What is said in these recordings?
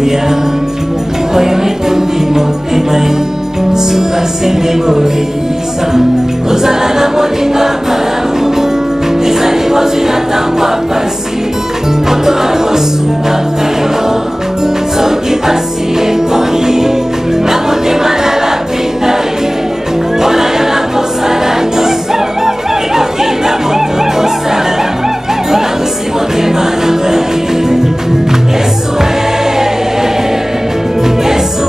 Alléluia. Oyo etondi motema suka sende boyebisa kozala na moninga malamu ezali bozwi na ntango ya pasi moto akosungaka yo soki pasi ekomi na motema nalapenda ye mpona yo na kosala nyonso ekokinda moto kosala tolangwisi motema na ngai Yesu Yesu,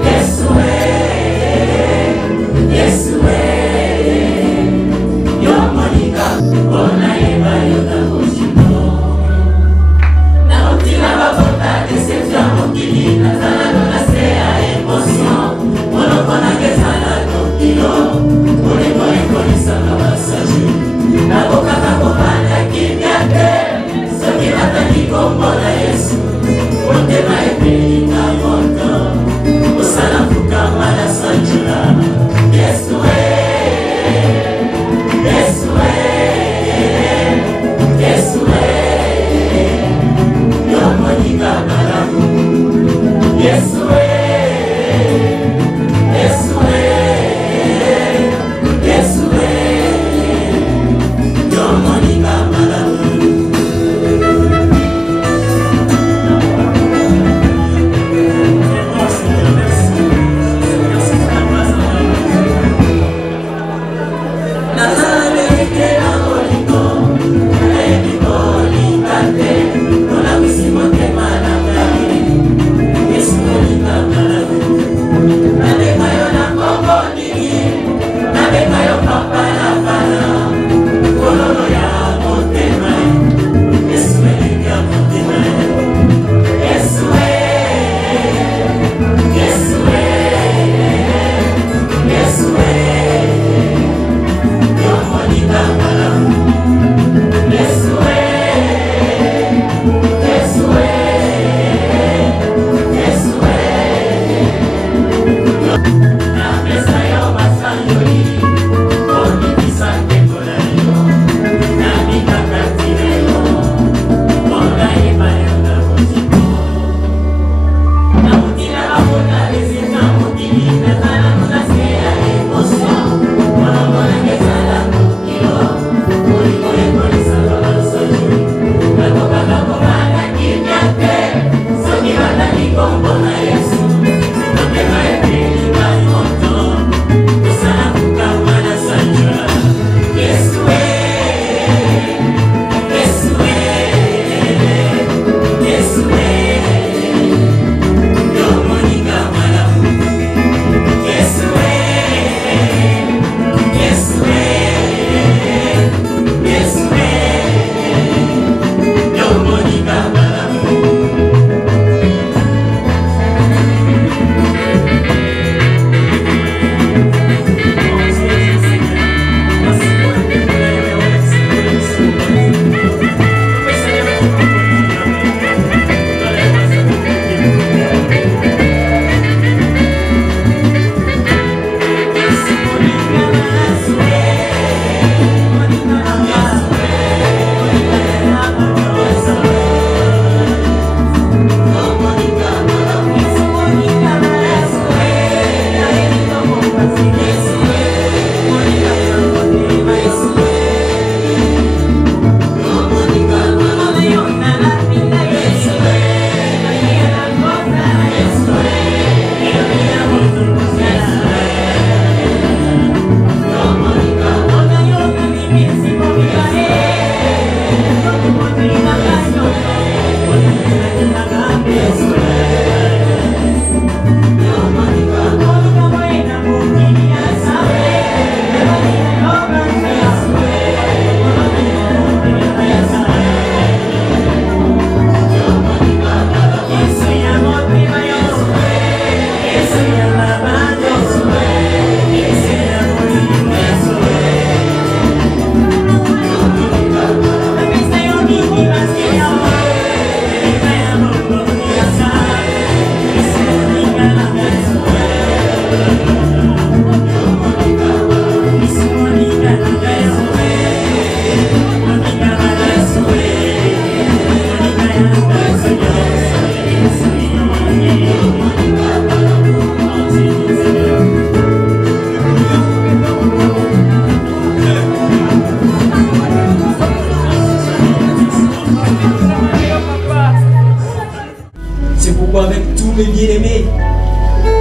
Yesu,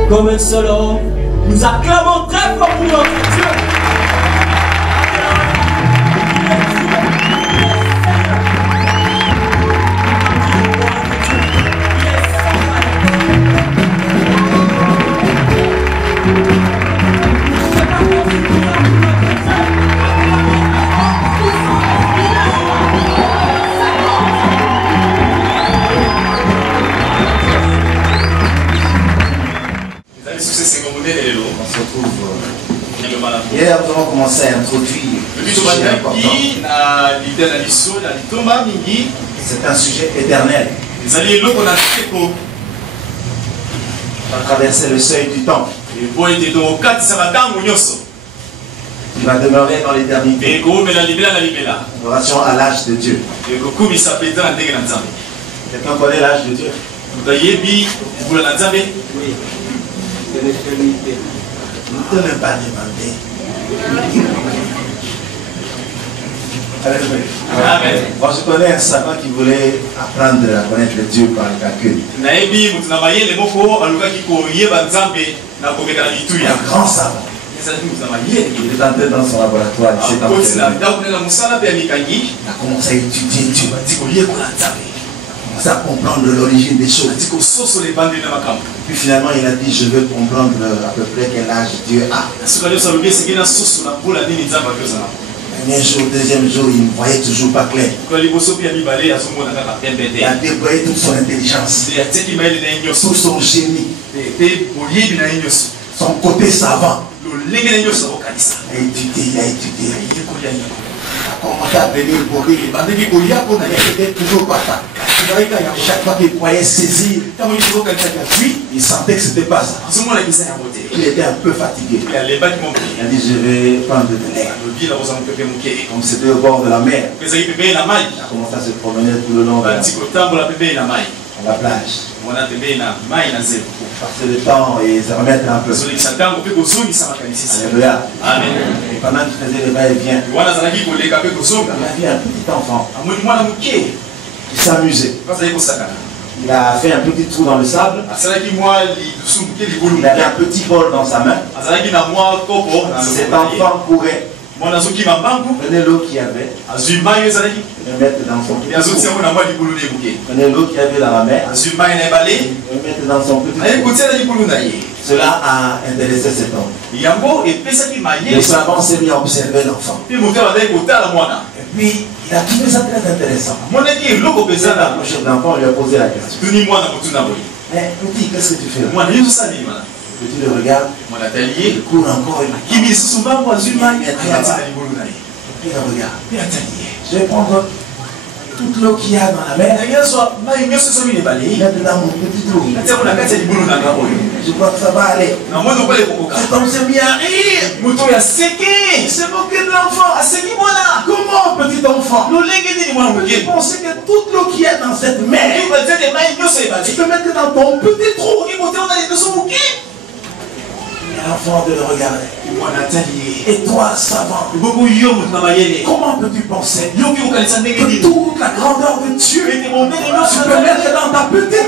Comme un seul homme, nous acclamons très fort pour notre Dieu. On se retrouve. Hier, nous avons commencé à introduire un sujet important. C'est un sujet éternel. On va traverser le seuil du temps. Il va demeurer dans l'éternité. En relation à l'âge de Dieu. Quelqu'un connaît l'âge de Dieu? Oui. C'est l'éternité. Ne te même pas demander. Amen. Moi, je connais un savant qui voulait apprendre à connaître Dieu par le calcul. Un grand savant. Il est entré dans son laboratoire. Il a commencé à étudier Dieu. Il a commencé à comprendre l'origine des choses. Puis finalement, il a dit, je veux comprendre à peu près quel âge Dieu a. Premier jour, deuxième jour, il ne voyait toujours pas clair. Il a déployé toute son intelligence, tout son génie, son côté savant. Il a étudié, il a étudié. Il a commencé à venir courir. Il n'était toujours pas ça. Chaque fois qu'il croyait saisir, il sentait que ce n'était pas ça. Il était un peu fatigué. Il a dit, je vais prendre de l'air. Comme c'était au bord de la mer, il a commencé à se promener tout le long de la plage. Pour passer le temps et se remettre un peu. Alléluia. Amen. Et pendant qu'il faisait le va-et-vient, il a vu un petit enfant qui s'amusait. Il a fait un petit trou dans le sable. Il avait un petit bol dans sa main. Cet enfant courait. Prenez l'eau qu'il y avait. Le mettre dans son petit trou. Prenez l'eau qu'il y avait dans la mer. Le mettre dans son petit trou. Cela a intéressé cet homme. Le savant s'est mis à observer l'enfant. Et puis, il a trouvé ça très intéressant. Il s'est approché de l'enfant et lui a posé la question. Mais petit, qu'est-ce que tu fais là? Petit le regarde, il court encore. Il regarde. Je vais prendre toute l'eau qu'il y a dans la mer. Mettre dans mon petit trou. Je crois que ça va aller. Cet homme s'est mis à rire. Il s'est moqué de l'enfant. Comment, petit enfant? Il pensait que toute l'eau qu'il y a dans cette mer, tu peux mettre dans ton petit trou. L'enfant de le regarder. Et toi, savant, comment peux-tu penser que toute la grandeur de Dieu, tu peux mettre dans ta petite tête?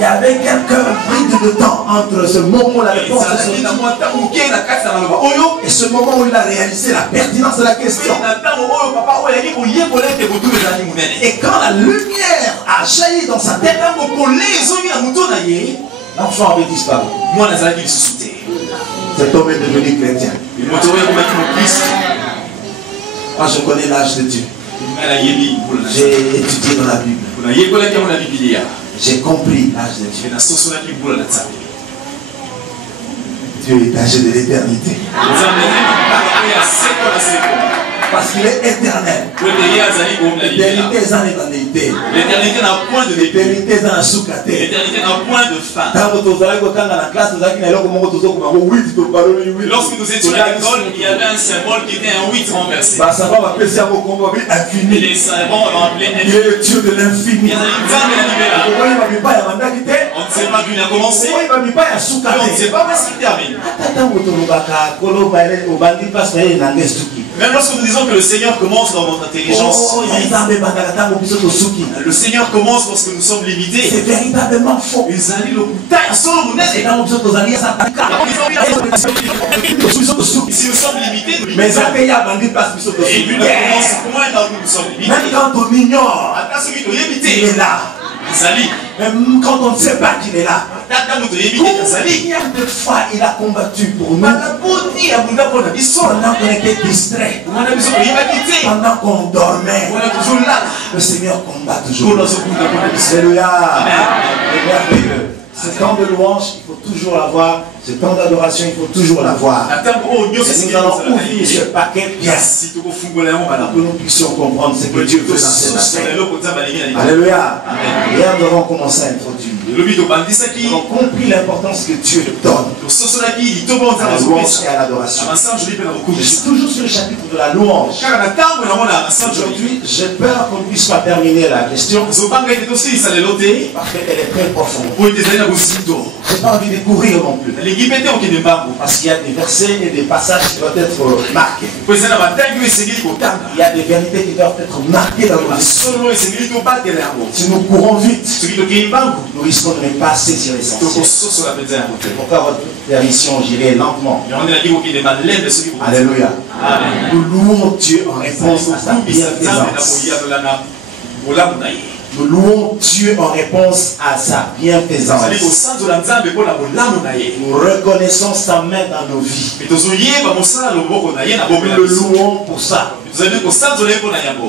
Il y avait quelques brides de temps entre ce moment où la réponse et ce moment où il a réalisé la pertinence de la question. Et quand la lumière a jailli dans sa tête, l'enfant avait disparu. Cet homme est devenu chrétien. Moi, je connais l'âge de Dieu. J'ai étudié dans la Bible. J'ai compris l'âge de Dieu. Dieu est âgé de l'éternité. Parce qu'il est éternel. L'éternité est en éternité. L'éternité n'a point de début. L'éternité est en sous-caté. L'éternité n'a point de fin. Lorsque nous étions à l'école, il y avait un symbole qui était un 8 renversé. Les savants l'ont appelé infini. Il est le Dieu de l'infini. On ne sait pas d'où il a commencé. On ne sait pas où est-ce qu'il termine. Même lorsque nous disons que le Seigneur commence dans notre intelligence, le Seigneur commence lorsque nous sommes limités. C'est véritablement faux. Et Si nous sommes limités, nous mais limitons. ça y a bandit parce que Et lui, nous commence comment nous sommes limités. même quand on ignore, il est là. Même quand on ne sait pas qu'il est là. Combien de fois il a combattu pour nous pendant qu'on était distrait, pendant qu'on dormait. Le Seigneur combat toujours. Alléluia. C'est merveilleux. Ce temps de louange, il faut toujours l'avoir. Ce temps d'adoration, il faut toujours l'avoir. Et nous allons ouvrir ce paquet bien pour que nous puissions comprendre ce que Dieu veut dans cette affaire. Alléluia. Hier, nous avons commencé à introduire. Nous avons compris l'importance que Dieu donne à la louange et à l'adoration. Je suis toujours sur le chapitre de la louange. Aujourd'hui, j'ai peur qu'on ne puisse pas terminer la question parce qu'elle est très profonde. Je n'ai pas envie de courir non plus. Parce qu'il y a des versets et des passages qui doivent être marqués. Il y a des vérités qui doivent être marquées dans le livre. Si nous courons vite, nous risquons de ne pas saisir l'essentiel. Pourquoi votre permission, j'irai lentement. Alléluia. Nous louons Dieu en réponse à sa bienfaisance. Nous louons Dieu en réponse à sa bienfaisance. Nous reconnaissons sa main dans nos vies. Nous le louons pour ça.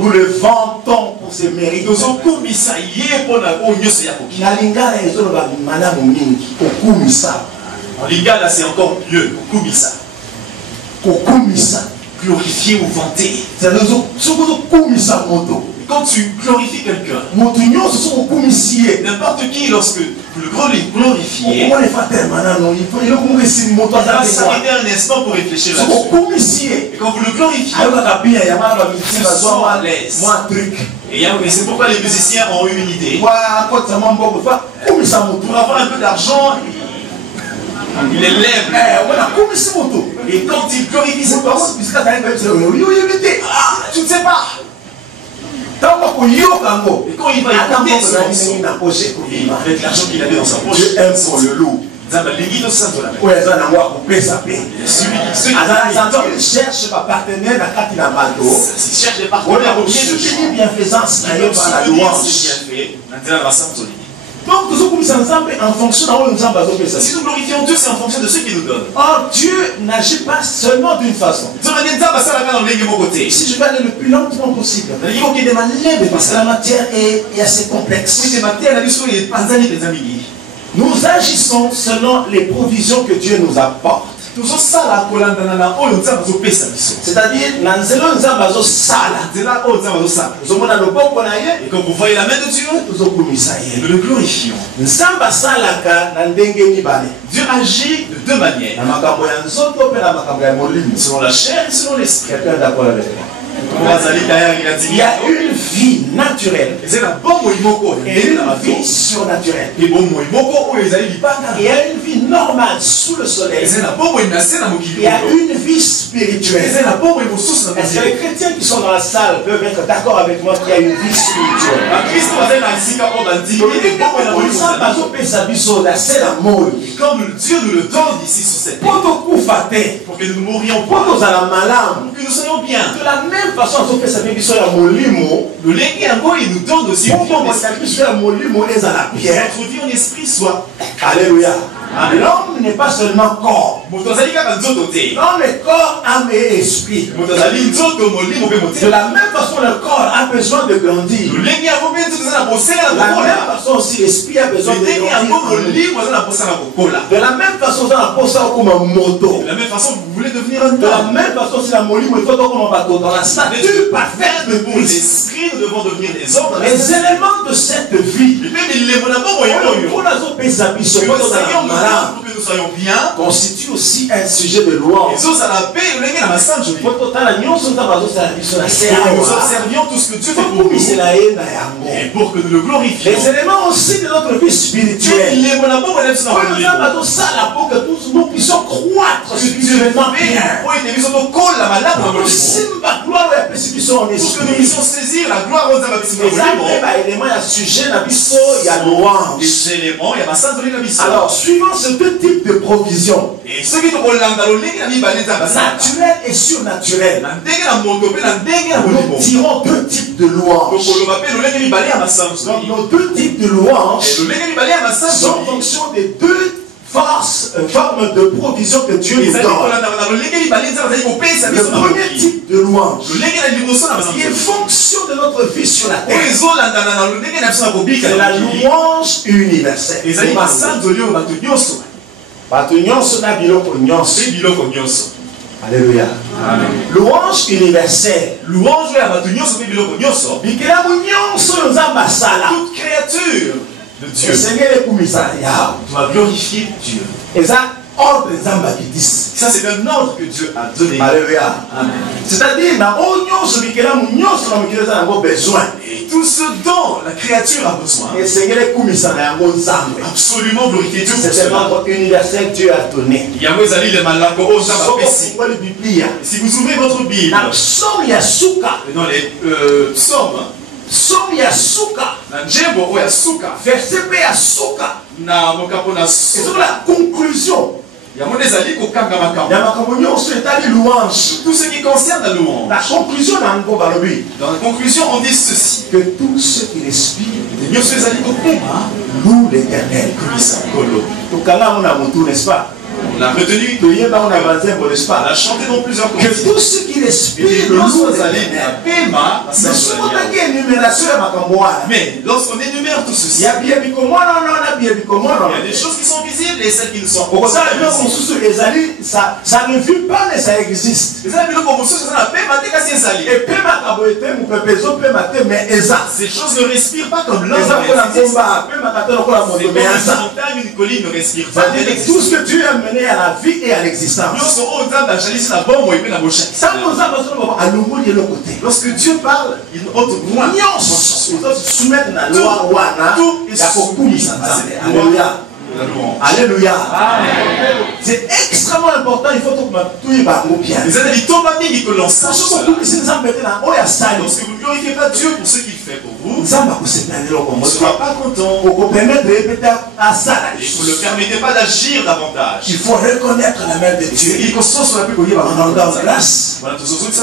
Nous le vantons pour ses mérites. En Lingala, c'est encore mieux. Glorifier ou vanter. Quand tu glorifies quelqu'un, n'importe qui, lorsque vous le glorifiez, il va s'arrêter un instant pour réfléchir là-dessus. Et quand vous le glorifiez, ils sont à l'aise. Et c'est pourquoi les musiciens ont eu une idée. Pour avoir un peu d'argent, il les lève. Et quand il glorifie cette personne, tu ne sais pas. Et quand il va écouter ce morceau, avec l'argent qu'il avait dans sa poche, Dieu aime pour le loup. Il cherche ma partenaire dans Katina Malto. S'il cherche des partenaires au pied de champ, bienfaisance il peut par la se dire louange. ce qu'il a fait. Donc, en fonction de si nous glorifions Dieu, c'est en fonction de ce qu'il nous donne. Or, Dieu n'agit pas seulement d'une façon. Si je vais aller le plus lentement possible, parce que la matière est assez complexe. Nous agissons selon les provisions que Dieu nous apporte. C'est-à-dire, et quand vous voyez la main de Dieu, nous le glorifions. Dieu agit de deux manières, selon la chair et selon l'esprit. Il y a une vie naturelle et une vie surnaturelle. Il y a une vie normale sous le soleil. Il y a une vie spirituelle. Est-ce que les chrétiens qui sont dans la salle peuvent être d'accord avec moi qu'il y a une vie spirituelle? Et comme Dieu nous le donne ici sur cette terre, pour que nous ne mourions pas, pour que nous soyons bien. De la même façon, le légué il nous donne aussi pour que notre vie en esprit soit. Alléluia. L'homme n'est pas seulement corps. L'homme est corps, âme et esprit. De la même façon, le corps a besoin de grandir. De la même façon aussi, l'esprit a besoin de grandir. De la même façon, comme un moto. De la même façon, vous voulez devenir un homme. De la même façon, si la molime il faut comme un bateau. Dans la stature parfaite de pour l'esprit, nous devons devenir des hommes. Les éléments de cette vie. Pour que nous soyons soyons bien, constitue aussi un sujet de louange. nous observions tout ce que Dieu fait pour nous. Et pour que nous le glorifions. Les éléments aussi de notre vie spirituelle. Nous puissions croître spirituellement bien. Pour que nous puissions saisir la gloire aux alors, suivant ce deux types de provisions, naturel et surnaturel, nous tirons deux types de louanges. Donc, nos deux types de louanges sont en fonction des deux formes de provision que Dieu nous donne. Le premier type de louange qui est fonction de notre vie sur la terre, c'est la louange universelle. Alléluia. Louange universelle. Toute créature de Dieu doit glorifier Dieu. Et ça, ordre ça c'est un ordre que Dieu a donné. Alléluia. C'est-à-dire, et tout ce dont la créature a besoin, absolument glorifier Dieu. C'est un ordre universel Dieu a donné. Si vous ouvrez votre Bible, dans les psaumes, verset P à Souka. C'est la conclusion. Tout ce qui concerne la louange. La conclusion dans la conclusion, on dit ceci. Que tous ceux qui respirent louent l'Éternel. N'est-ce pas? On l'a retenu, on a chanté dans plusieurs que tous ceux qui respirent louent l'Éternel. Mais lorsqu'on énumère tout ceci, il y a des choses qui sont visibles et celles qui ne sont pas visibles. Ça ne vit pas, mais ça existe. Ces choses ne respirent pas comme l'homme. Une colline ne respire pas. Tout ce que Dieu a mené à la vie et à l'existence. Lorsque Dieu parle, il ôte loin. Alléluia. C'est extrêmement important. Il faut tout bien. Lorsque vous ne glorifiez pas Dieu pour ce qu'il fait pour vous, vous ne serez pas content. Vous ne le permettez pas d'agir davantage. Il faut reconnaître la main de Dieu. On en donne grâce.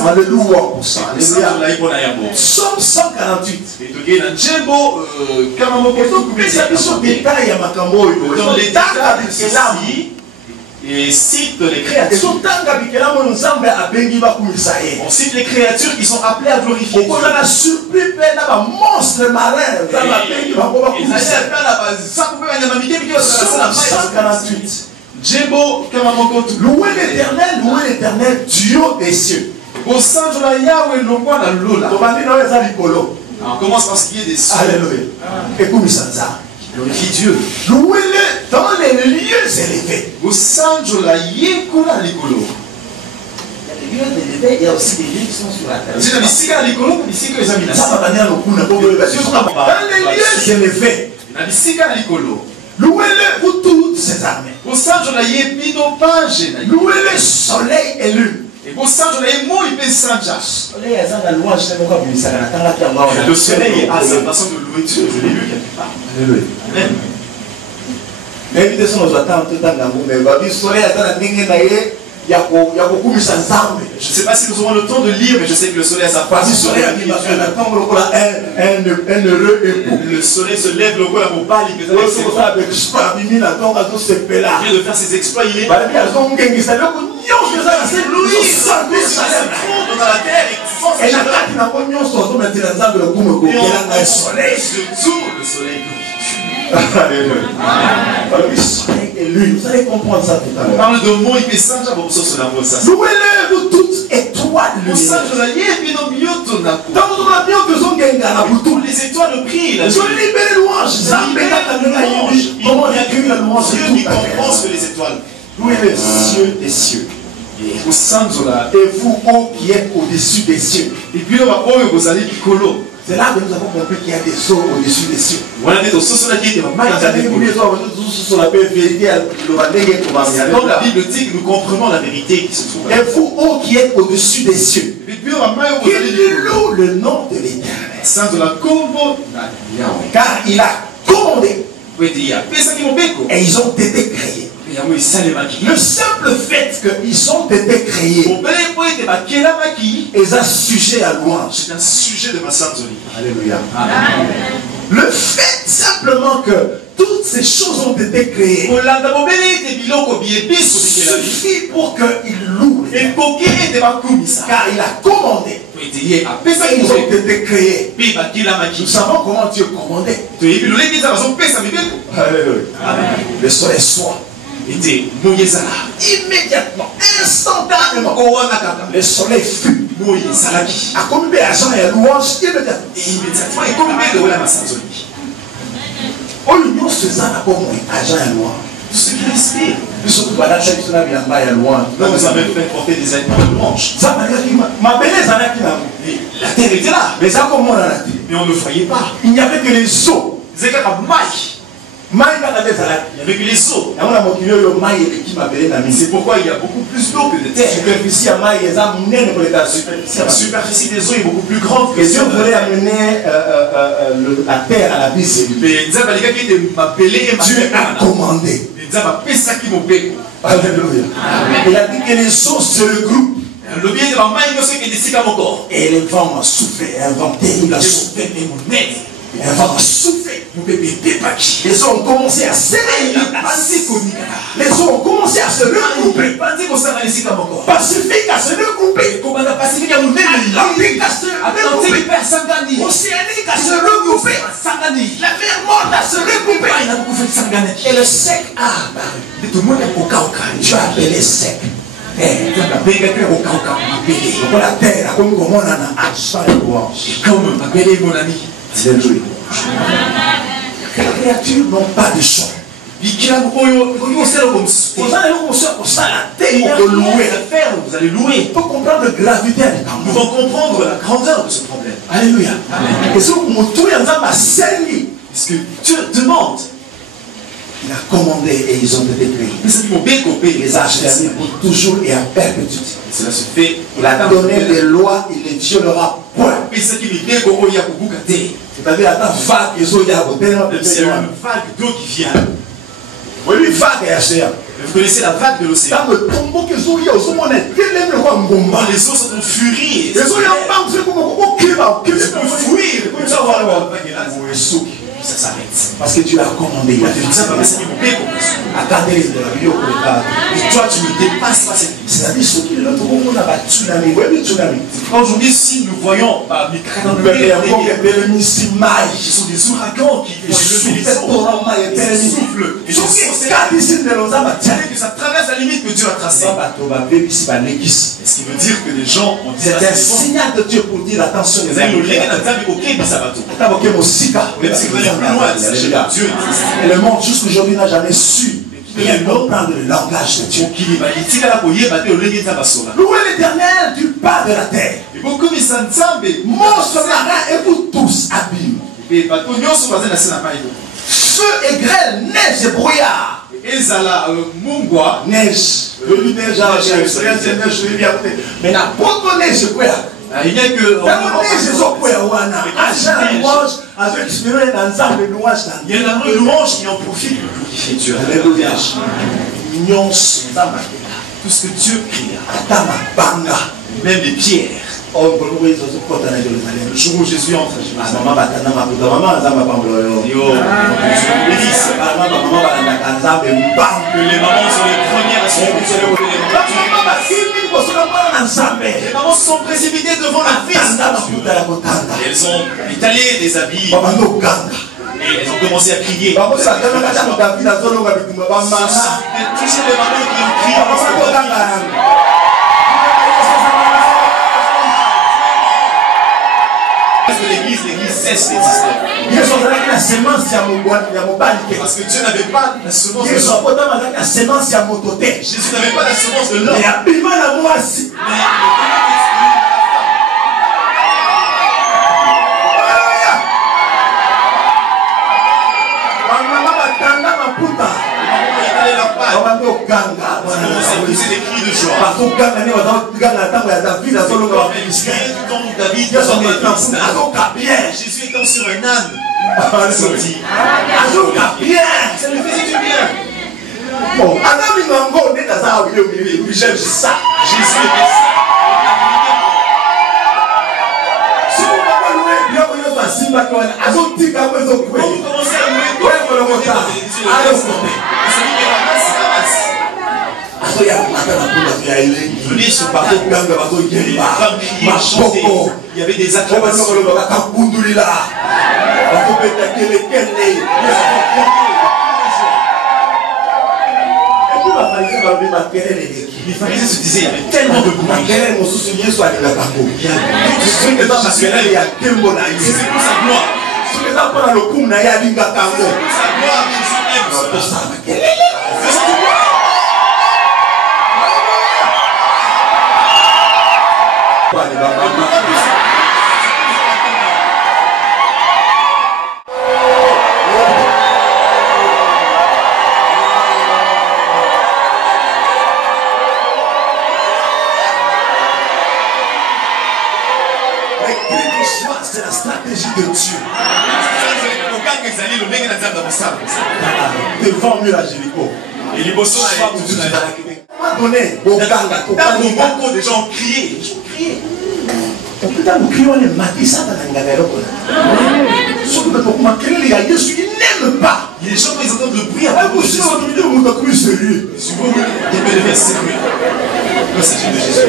Alléluia pour ça. Psaume 148. Dans les détails et cite les créatures. On cite les créatures qui sont appelées à glorifier Dieu. Louez l'Éternel, Dieu des cieux. On commence par ce qui est des cieux. Alléluia. Glorifie Dieu. Louez-le dans les lieux élevés. Il y a aussi des lieux qui sont sur la terre. Dans les lieux élevés. Louez-le pour toutes ses armées. Louez le soleil et lune. Le soleil a sa façon de louer Dieu. Je l'ai lu quelque part. Amen. Je ne sais pas si nous aurons le temps de lire, mais je sais que le soleil a sa façon. Le soleil se lève le col pour pas vient de faire ses exploits. Il est dans la terre et le soleil. Vous allez comprendre ça tout à l'heure. On parle de mots et de ça. Louez-le vous toutes étoiles. Les étoiles brillent. Comment Dieu qui comprend ce que les étoiles. Louez les cieux des cieux. Et vous, ô qui êtes au-dessus des cieux. C'est là que nous avons compris qu'il y a des eaux au-dessus des cieux. Comme la Bible dit que nous comprenons la vérité qui se trouve là. Et vous, ô qui êtes au-dessus des cieux, qui loue le nom de l'Éternel. Car il a commandé et ils ont été créés. Le simple fait qu'ils ont été créés est un sujet à louange. C'est un sujet de ma sainteté. Alléluia. Le fait simplement que toutes ces choses ont été créées suffit pour qu'ils louent. Car il a commandé. Et ils ont été créés. Nous savons comment Dieu commandait. Alléluia. Le soleil soit. Immédiatement, instantanément, le soleil fut. A combien d'argent et louange immédiatement. On l'union se sent à quoi argent et louange. Ce qui respire. Nous avons fait porter des vêtements de louange. La terre était là. Mais on ne voyait pas. Il n'y avait que les eaux. Il n'y avait que les eaux. C'est pourquoi il y a beaucoup plus d'eau que de terre. La superficie des eaux est beaucoup plus grande que Dieu voulait amener la terre à la vie cellulaire. Dieu a commandé. Alléluia. Il a dit que les eaux se regroupent. Et les vents ont soufflé, un vent terrible a soufflé. Un vent a soufflé. Les eaux ont commencé à s'élever. Les eaux ont commencé à se regrouper. Pacifique à se regrouper. Atlantique à se regrouper. Océanique à se regrouper. La mer morte à se regrouper. Et le sec a apparu. Tu as appelé sec. La terre a comme on a acheté le louange. Alléluia. Les créatures n'ont pas de son. Vous allez louer. Il faut comprendre la gravité. Nous devons comprendre la grandeur de ce problème. Alléluia. Et ce que Dieu demande. Il a commandé et ils ont été créés. Les âges derniers pour toujours et à perpétuité. Cela se fait. Il a donné des lois, il les violera point. C'est-à-dire, attends, vague, c'est une vague d'eau qui vient. Oui, vague et océan. Vous connaissez la vague de l'océan. Les eaux sont en furie. Les eaux ça s'arrête. Parce que tu as commandé. Attendez de la vidéo. Et toi, tu ne dépasses pas cette vie. C'est-à-dire, ce qui est là, tsunami. Aujourd'hui, si nous voyons ce sont des ouragans qui font lever les souffles. Et que ça traverse la limite que Dieu a tracée. Ce qui veut dire que les gens ont dit c'est un signal de Dieu pour dire attention. Les amis, et le monde jusqu'aujourd'hui n'a jamais su bien comprendre le langage de Dieu. Louez l'Éternel du bas de la terre. Monstres marins et vous tous abîmes. Feu et grêle, neige et brouillard. Neige. Mais n'a pas de neige quoi. Il n'y a que il y a la louange qui en profite pour glorifier Dieu. Alléluia. Tout ce que Dieu crée, même les pierres. Le jour où Jésus entre à Jérusalem, que les mamans sont les premières à se les mamans sont précipitées devant la fils. Et elles ont étalé des habits. Et elles ont commencé à crier. Toujours les mamans qui ont crié. L'église cesse d'exister. Parce que Dieu n'avait pas la semence de l'homme. Jésus n'avait pas la semence de l'homme. C'est des cris de joie. Jésus étant sur un âne, ça le faisait du bien. Jésus était ça. Venez se parler, chanter. Il y avait des acclamations. Les pharisiens se disaient, il y avait tellement de bruit. Il y a c'est pour sa gloire. C'est pour sa gloire, Jésus aime ça. Faisons du bruit. C'est la stratégie de Dieu. Devant mieux la Jéricho. Et les bossons à donné. Beaucoup de gens ont crié. Putain, nous crions les matissas dans la galère. Surtout que il n'aime pas. Les gens, ils entendent le bruit. Ah, vous savez, on est plus sérieux. Il peut devenir sérieux. Il s'agit de Jésus.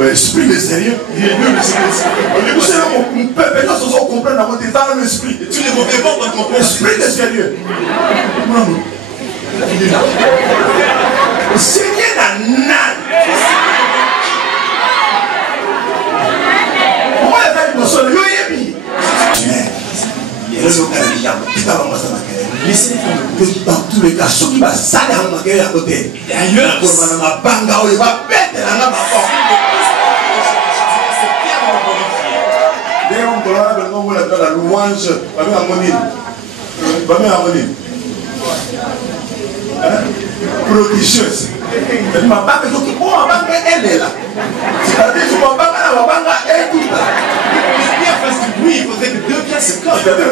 L'esprit de sérieux. Il est mieux le sérieux. Vous savez, mon peuple, les gens se comprennent dans l'esprit. Et tous les mauvais vents dans ton esprit de sérieux. Le Seigneur n'a n'a. Dans tous les cas, ceux qui vont s'aller à la à côté. Et ailleurs, pour ma banga, il va péter la main. D'ailleurs, on va la louange. Prodigieuse. Ma banga, elle est là. C'est-à-dire que ma banga est toute là. Fasse du bruit, il faudrait que deux pierres se collent. Là, vous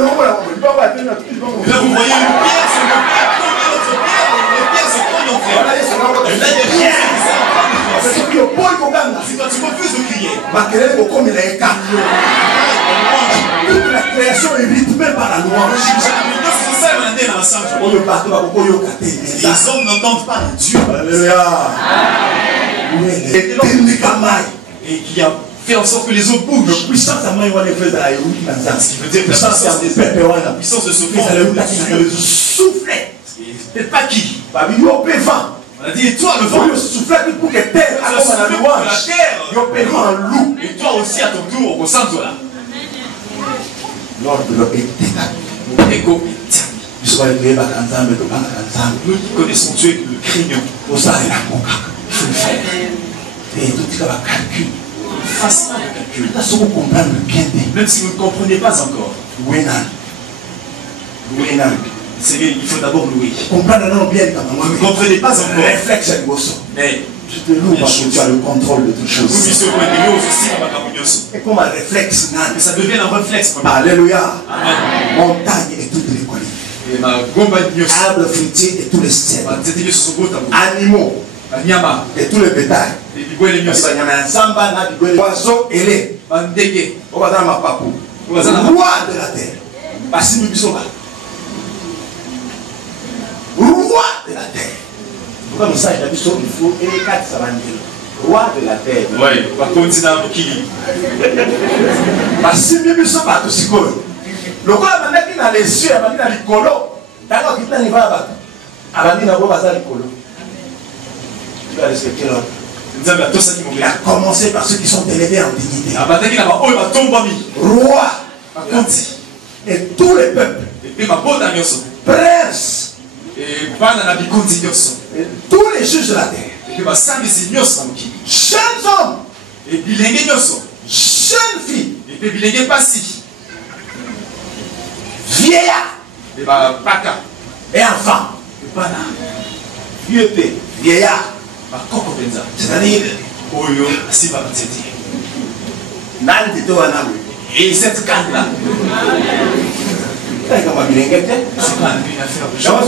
voyez une pierre sur une pierre, combien d'autres pierres, les pierres se collent entre elles. Et là, il y a des pierres qui s'accrochent. Si toi tu refuses de crier, toute la création est rythmée par la louange. Les hommes n'entendent pas Dieu. Alléluia. Et qui a fait en sorte que les eaux bougent. La puissance à main, ce qui veut dire que la puissance de ce vent, souffler. C'est pas qui? On a dit, et toi le vent, souffler pour que terre, la terre, et toi aussi à ton tour, ressens-toi là. L'ordre de l'éternel. Écho éternel. Nous qui connaissons Dieu et que le craignons, il faut le faire. Et tout ce calcul. Fasse pas le calcul. Même si vous ne comprenez pas encore. Seigneur, il faut d'abord louer. Vous ne comprenez pas encore. Mais je te loue parce que tu as le contrôle de toutes choses. Et comme un réflexe, que ça devienne un réflexe. Alléluia. Montagne et toutes les collines. Arbres fruitiers et tous les cèdres. Animaux et tous les bétails. Oiseaux et les roi de la terre. Roi de la terre. Pourquoi nous savons il faut les quatre savaniers. Roi de la terre. Oui, par contre, c'est un qui. Parce que nous sommes pas tous égaux. Le roi a dit dans les cieux, il a dit dans les colos. D'accord, il a dit dans les colos. Tu vas respecter l'ordre. Il a commencé par ceux qui sont élevés en dignité. Roi Et tous les peuples, princes, et tous les juges de la terre, jeunes hommes, jeunes filles, vieillards et enfants, vieux vieillards, c'est-à-dire et cette carte-là, c'est quand une affaire de gens. Et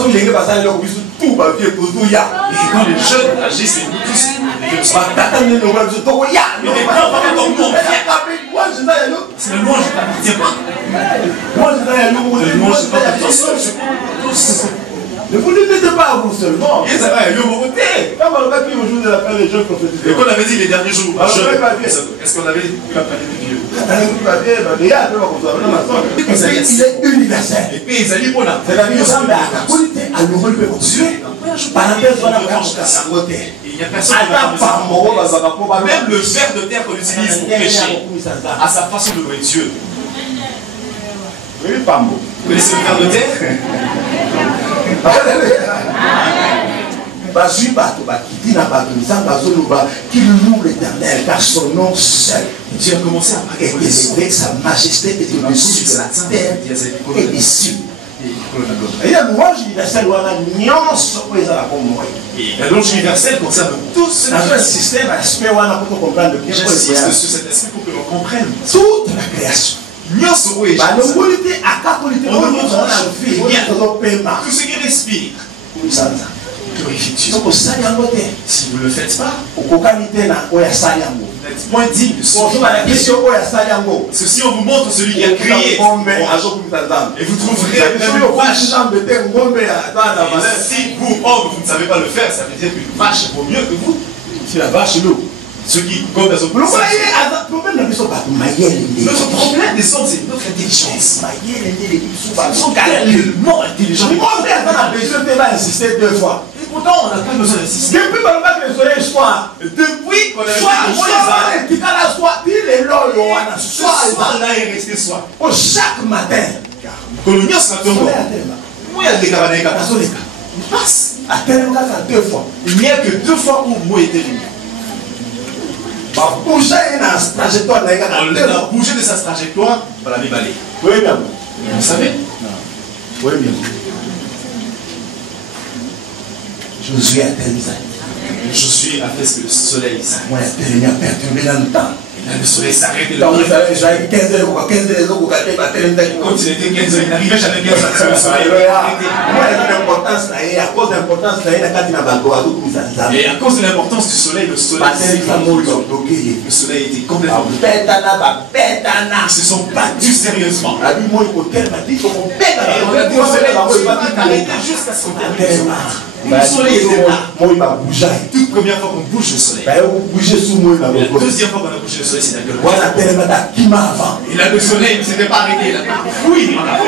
quand les jeunes agissent, nous tous, c'est le louange qui n'appartient pas. Le louange pas. Ne vous limitez pas à vous seulement. Et ça va, quand on avait dit au jour de la fin des jeunes prophétiques. Et qu'on avait dit les derniers jours, est-ce qu'on avait dit la fin des vieux? Il est universel. Et puis ils allaient pour la. C'est-à-dire que ça m'a qualité à nouveau le Dieu. Parenthèse, on a il n'y a personne qui va même le ver de terre qu'on utilise pour prêcher à sa façon de louer Dieu. Vous connaissez le ver de terre? Qu'il loue l'Éternel car son nom seul. Dieu a commencé à parler de sa majesté est au-dessus de la terre et des cieux. Et la louange universelle, la louange universelle concerne tous ceux qui j'insiste sur cet aspect pour que l'on comprenne toute la création. Tout ce qui respire glorifie Dieu. Si vous ne le faites pas, vous n'êtes point digne de ce. Parce que si on vous montre celui qui a créé, et vous trouverez même une vache. Si vous, homme, vous ne savez pas le faire, ça veut dire qu'une vache vaut mieux que vous. C'est la vache l'eau. Ceux qui comptent à son plus. Notre problème des hommes, c'est notre intelligence. Ils sont tellement intelligents. On va insister 2 fois. Et pourtant, on n'a pas besoin d'insister. Depuis qu'on a le soleil soit. Depuis qu'on a le soleil là est resté soir. Chaque matin. Il passe. Il n'y a que 2 fois où moi était venu. On a bougé de sa trajectoire par la Bible. Oui, bien. Vous savez? Oui, bien. Josué a Josué a fait ce que le soleil s'arrête. Le soleil s'arrête. Quand il était 15 heures, il n'arrivait jamais 15 heures. Le soleil et à cause de l'importance du soleil, le soleil était complètement bloqué. Ils se sont battus sérieusement. Et on a dit au soleil jusqu'à ce qu'on termine. Le soleil était là. Toute première fois qu'on bouge le soleil. La deuxième fois qu'on a bougé le soleil, c'est d'accord. Et là, le soleil ne s'était pas arrêté. Là. Oui, en avant.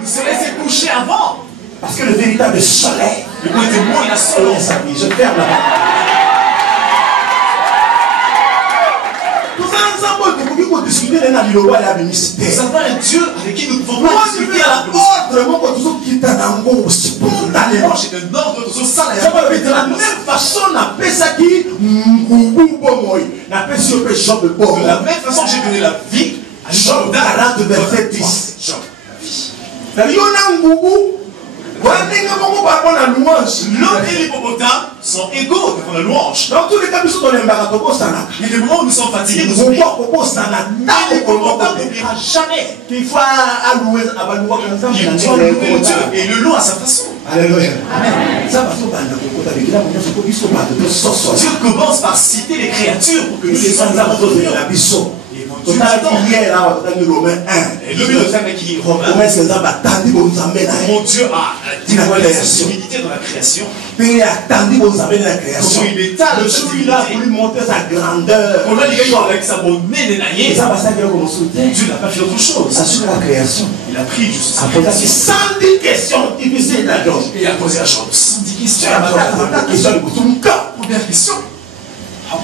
Le soleil s'est couché avant. Parce que le véritable soleil, le côté moi, il a soleil sa vie. Je ferme la porte. Discuter d'un ami loba et abimiste. Nous avons un Dieu avec qui nous pouvons pas discuter à autrement que tous qui t'anango spontanément chez un ordre de ce salaire. Ça va être de la même façon n'a pas ça qui n'a pas sur le Job de pauvre. De la même façon j'ai donné la vie à Job 40 verset 10. Job la vie. L'homme et l'hippopotame sont égaux devant la louange. Dans tous les cas, nous sommes dans les marathons. Il y a des moments où nous sommes fatigués. Nous sommes l'hippopotame n'oubliera jamais qu'il faut louer Dieu et le loue à sa façon. Alléluia. Dieu commence par citer les créatures pour que nous les entendions. Et le Romain 1. Et le qui Romain. Mon Dieu a dévoilé sa solidité dans la création. Comment il étale sa divinité. Pour lui montrer sa grandeur. On a dit avec sa bonté dénaillée. Dieu n'a pas fait autre chose. La création. Il a pris juste 110 questions difficiles à Job. Et il a posé à Job 110 question. Première question. Vous ne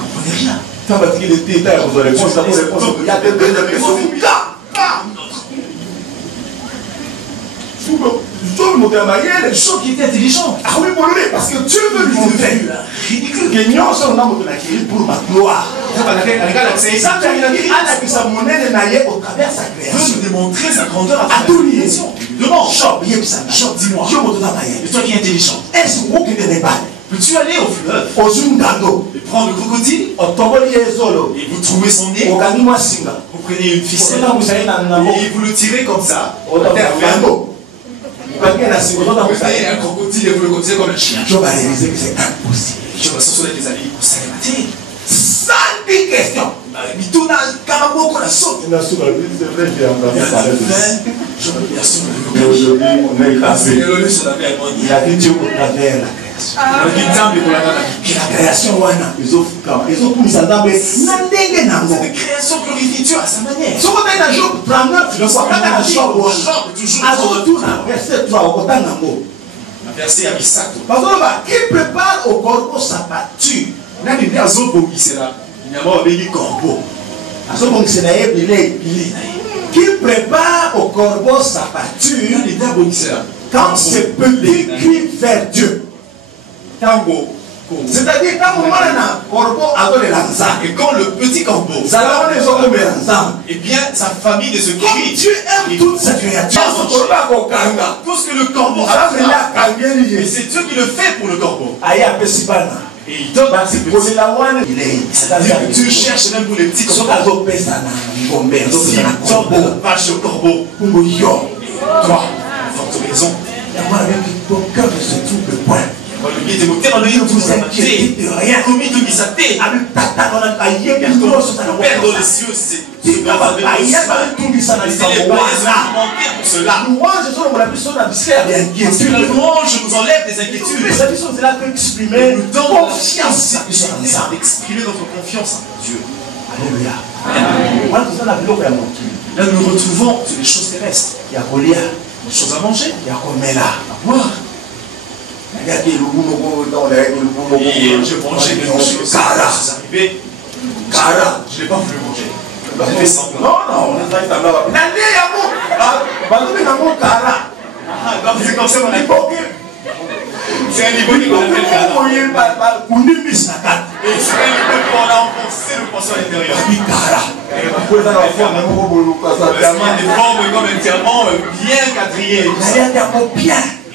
comprenez rien. Le choc qui était intelligent. Ah oui, parce que Dieu veut lui faire ridicule. Que nous sommes pour ma gloire. Veut démontrer sa grandeur à travers la création. Demande. Choc, dis-moi. Et toi qui es intelligent, peux-tu aller au fleuve et prendre le crocodile et vous trouvez son nez, vous prenez une ficelle et vous le tirez comme ça, vous prenez un crocodile et vous le conduisez comme un chien. Je vais réaliser que c'est impossible. Je vais s'assurer que les amis vous savez mater. Sans des questions. Mais tout n'a qu'à beaucoup la saute. C'est vrai, j'ai entendu parler de ça. Je veux bien sûr. Mais aujourd'hui, on est cassé. Il a dit Dieu au travers la création. La création, ils ont mis ça dans les création glorifie Dieu à sa manière. Si on est dans Job 39, le soir, verset 3, verset à Missac. Qui prépare au corbeau sa pâture. Qui prépare au corbeau sa pâture quand ce petit crie vers Dieu. C'est-à-dire quand on a un corbeau avec les lanzas. Et quand le petit corbeau, et bien sa famille de ce cri, Dieu aime toute cette créature. Tout ce que le corbeau a fait, c'est Dieu qui le fait pour le corbeau. Et il donne Dieu cherche même pour les petits corbeaux. Si il donne de la vache au corbeau, toi, forte raison. Ton cœur ne se trouble point. Vous inquiétez de rien. Perdre les cieux, c'est les louanges nous enlèvent des inquiétudes. Nous donnons confiance d'exprimer notre confiance en Dieu. Alléluia. Là, nous nous retrouvons sur les choses terrestres. Il y a des choses à manger, à boire. Et je mangeais des choses. Je suis arrivé. Je n'ai pas voulu manger. J'ai fait semblant. Non. C'est comme ça qu'on appelle. C'est un niveau qu'on appelle Kara. Et c'est un niveau qu'on a enfoncé le poisson à l'intérieur. Il y a des formes comme un diamant bien quadrillé.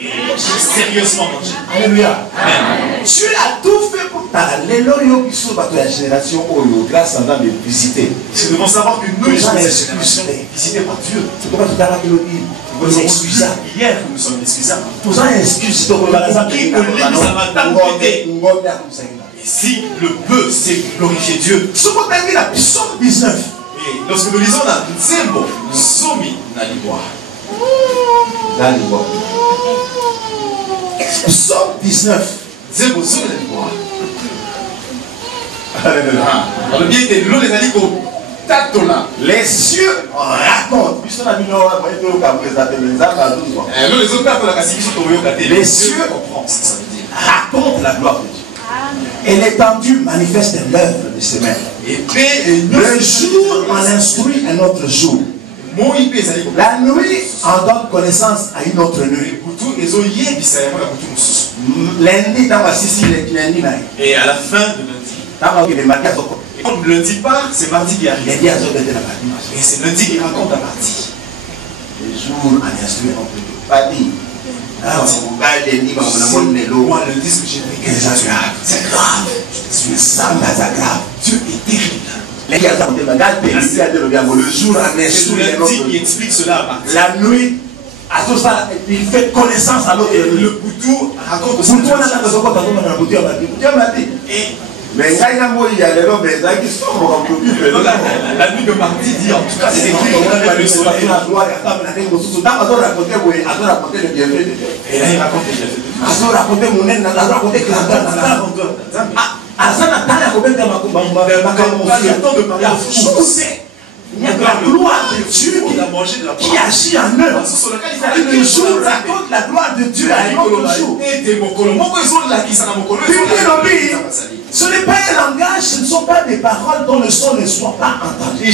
J'ai sérieusement mangé. Alléluia. Amen. Tu as tout fait pour ta génération grâce à de visiter. Nous devons savoir que nous sommes visités par Dieu. C'est pourquoi tout à l'heure il dit nous sommes excusables. Hier, nous sommes excusables. Tout ça est excuse. Et si le peu, c'est glorifier Dieu. Et lorsque nous lisons la Nzembo, Somi Naliboa. Psaume 19. Nzembo Somi Naliboa. Alors bien été l'eau les aliko tatola. Les cieux racontent. Les cieux racontent la gloire de Dieu. Et l'étendue manifeste l'œuvre de ses mains. Le jour en instruit un autre jour. La nuit en donne connaissance à une autre nuit. Lundi, et à la fin de lundi. Et quand lundi part, c'est mardi qui arrive. Et c'est lundi qui raconte la partie. Les jours en instruit un autre jour. Pas dit. Moi, le disque que j'ai pris, c'est grave. Dieu est terrible. Le jour en instruit un autre jour. Qui explique cela à partir. La nuit, à tout ça, il fait connaissance à l'autre. Le Boudou raconte aussi. Mais la nuit de mardi dit en tout cas c'est écrit le soleil. Et là il raconte les bienfaits. Il y a la gloire de Dieu qui agit en eux. Le jour raconte la gloire de Dieu à un autre jour. Ce n'est pas un langage, ce ne sont pas des paroles dont le son ne soit pas entendu. Et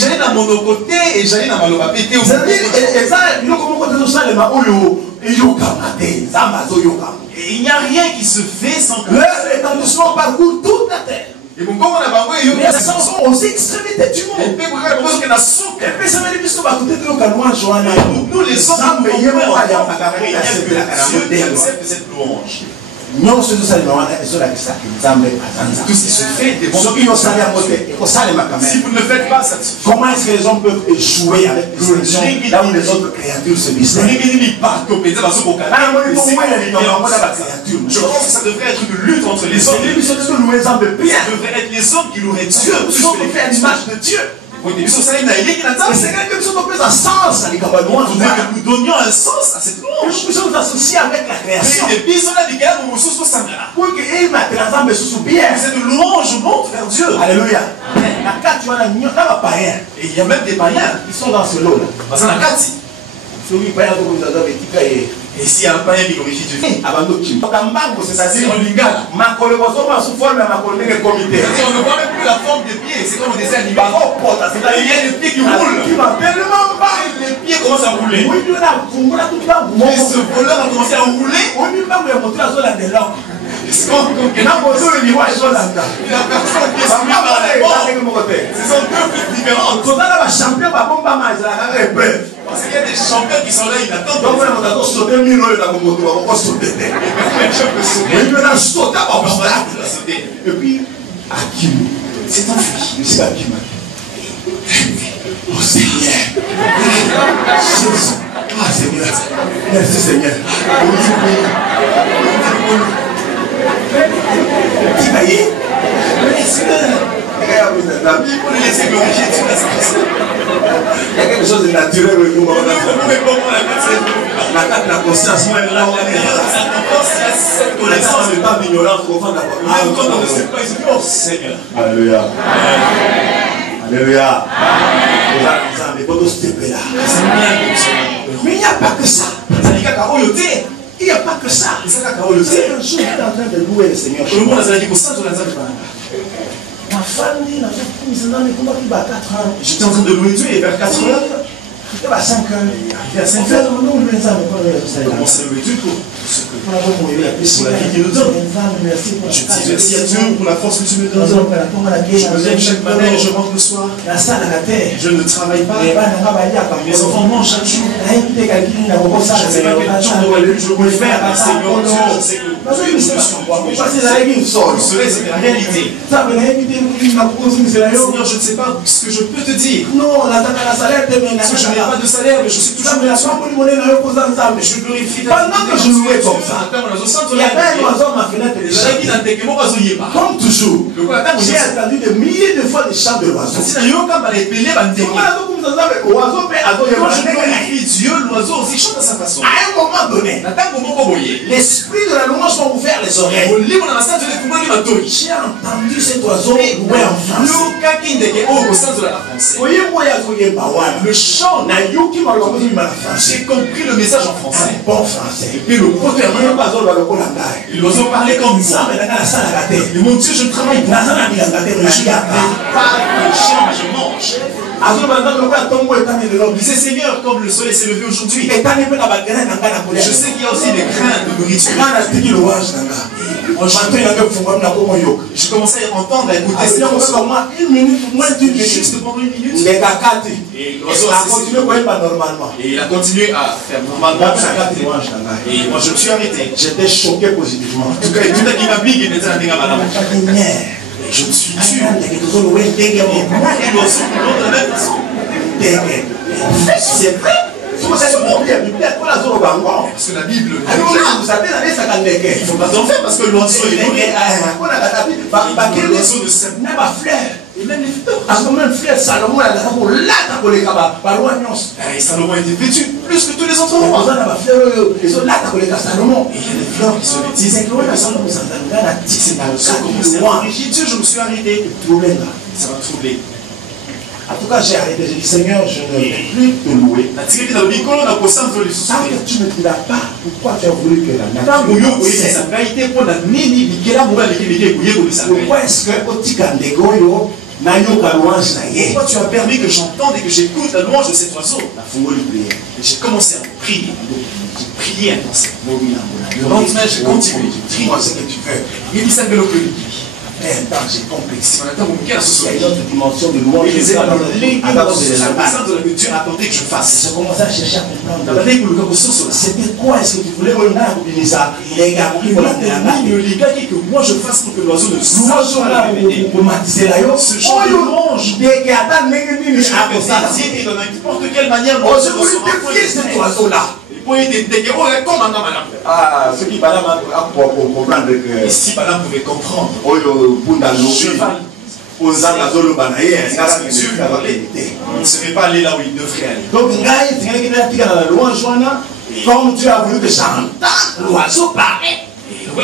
il n'y a rien qui se fait sans que leur établissement parcourt toute la terre. Et les nations sont aux extrémités du monde. Nous les hommes, cette louange. Tout ce qui se fait, si vous ne le faites pas, ça comment est-ce que les hommes peuvent échouer avec les là où les autres créatures se disent? Je pense que ça devrait être une lutte entre les hommes. Ça devrait être les hommes qui loueraient Dieu plus que les l'image de Dieu. C'est que nous donnions un sens à cette louange. Nous puissions nous associer avec la création. Pour que cette louange monte vers Dieu. Alléluia. Et il y a même des païens qui sont dans ce lot. Et s'il y a un païen qui glorifie Dieu, c'est-à-dire on ne voit même plus la forme des pieds, c'est comme on disait animé. Il y a des pieds qui roulent. Les pieds commencent à rouler. Et ce voleur a commencé à rouler. Ce sont deux trucs différents. Parce qu'il y a des champions qui sont là, ils attendent. Et puis, Hakim, c'est enfui. C'est Hakim. Oh Seigneur. Jésus. Ah Seigneur. Merci Seigneur. Tu voyez? Il faut le laisser glorifier Dieu. Il y a quelque chose de naturel au nous. La conscience, connaissance n'est pas ignorance profonde d'abord. Seigneur. Alléluia. Alléluia. Mais il n'y a pas que ça. Il n'y a pas que ça. C'est un jour qui est en train de louer le Seigneur. Ma famille, j'étais en train de louer Dieu et vers 4 heures, il y a 5 heures. Il y a 5 heures, commencer à louer Dieu pour la vie qu'il nous donne. Je dis merci à Dieu pour la force que tu me donnes. Je me lève chaque matin et je rentre le soir. Je ne travaille pas. Mes enfants mangent chaque jour. Je ne sais pas quel jour je peux le faire. Seigneur Dieu, je sais que le soleil, c'est la réalité. Seigneur, je ne sais pas ce que je peux te dire. Parce que je n'ai pas de salaire, mais je suis toujours là. Je glorifie pendant que je louais comme ça. Il y avait un oiseau à ma fenêtre. Comme toujours, j'ai entendu des milliers de fois des chants de l'oiseau. Quand je glorifie Dieu, l'oiseau aussi chante à sa façon. À un moment donné, l'esprit de la louange m'a ouvert les oreilles. J'ai entendu cet oiseau louer en français. Le chant, j'ai compris le message en français. Un bon français. Et puis l'oiseau parlait comme ça. Et mon Dieu, je ne travaille pas. Je n'ai pas de chant, je mange. Il disait Seigneur, comme le soleil s'est levé aujourd'hui, je sais qu'il y a aussi des grains de nourriture. Je commençais à entendre, à écouter cette chanson. Juste pendant une minute. Et l'oiseau a continué normalement. Et il a continué à faire normalement. Et moi je me suis arrêté. J'étais choqué positivement. En tout cas, tout a qui m'a pris, il était et je me suis tué. Et moi et l'oiseau, nous de la même façon. C'est vrai. Parce que la Bible, il faut pas en faire parce que l'oiseau est l'oiseau de cette et même les fleurs. Et Salomon était vêtu plus que tous les autres rois. Et il y a des fleurs qui se vêtissent. C'est pour ça que Dieu, je me suis arrêté. Ça m'a troublé. En tout cas, j'ai arrêté. J'ai dit, Seigneur, je ne vais plus te louer. Tant que tu ne diras pas pourquoi tu as voulu que la nature cesse. Pourquoi est-ce que pourquoi tu as permis que j'entende et que j'écoute la louange de cet oiseau? Et j'ai commencé à prier. J'ai prié intensément. Le lendemain, j'ai continué. Dis-moi ce que tu veux. Il dit ça que l'on j'ai compris. Il y a une autre dimension de louange. Dieu attendait que je fasse. Je commençais à chercher à comprendre. C'était quoi est-ce que tu voulais? Que moi je fasse pour que l'oiseau ne soit pas répété. Ce genre de louange. Et dans n'importe quelle manière, cet oiseau-là. Ah, ce qui pour comprendre que si Balaam pouvait comprendre, il ne serait pas allé là où il devrait aller. Donc, comme Dieu a voulu que j'entende l'oiseau parler. Moi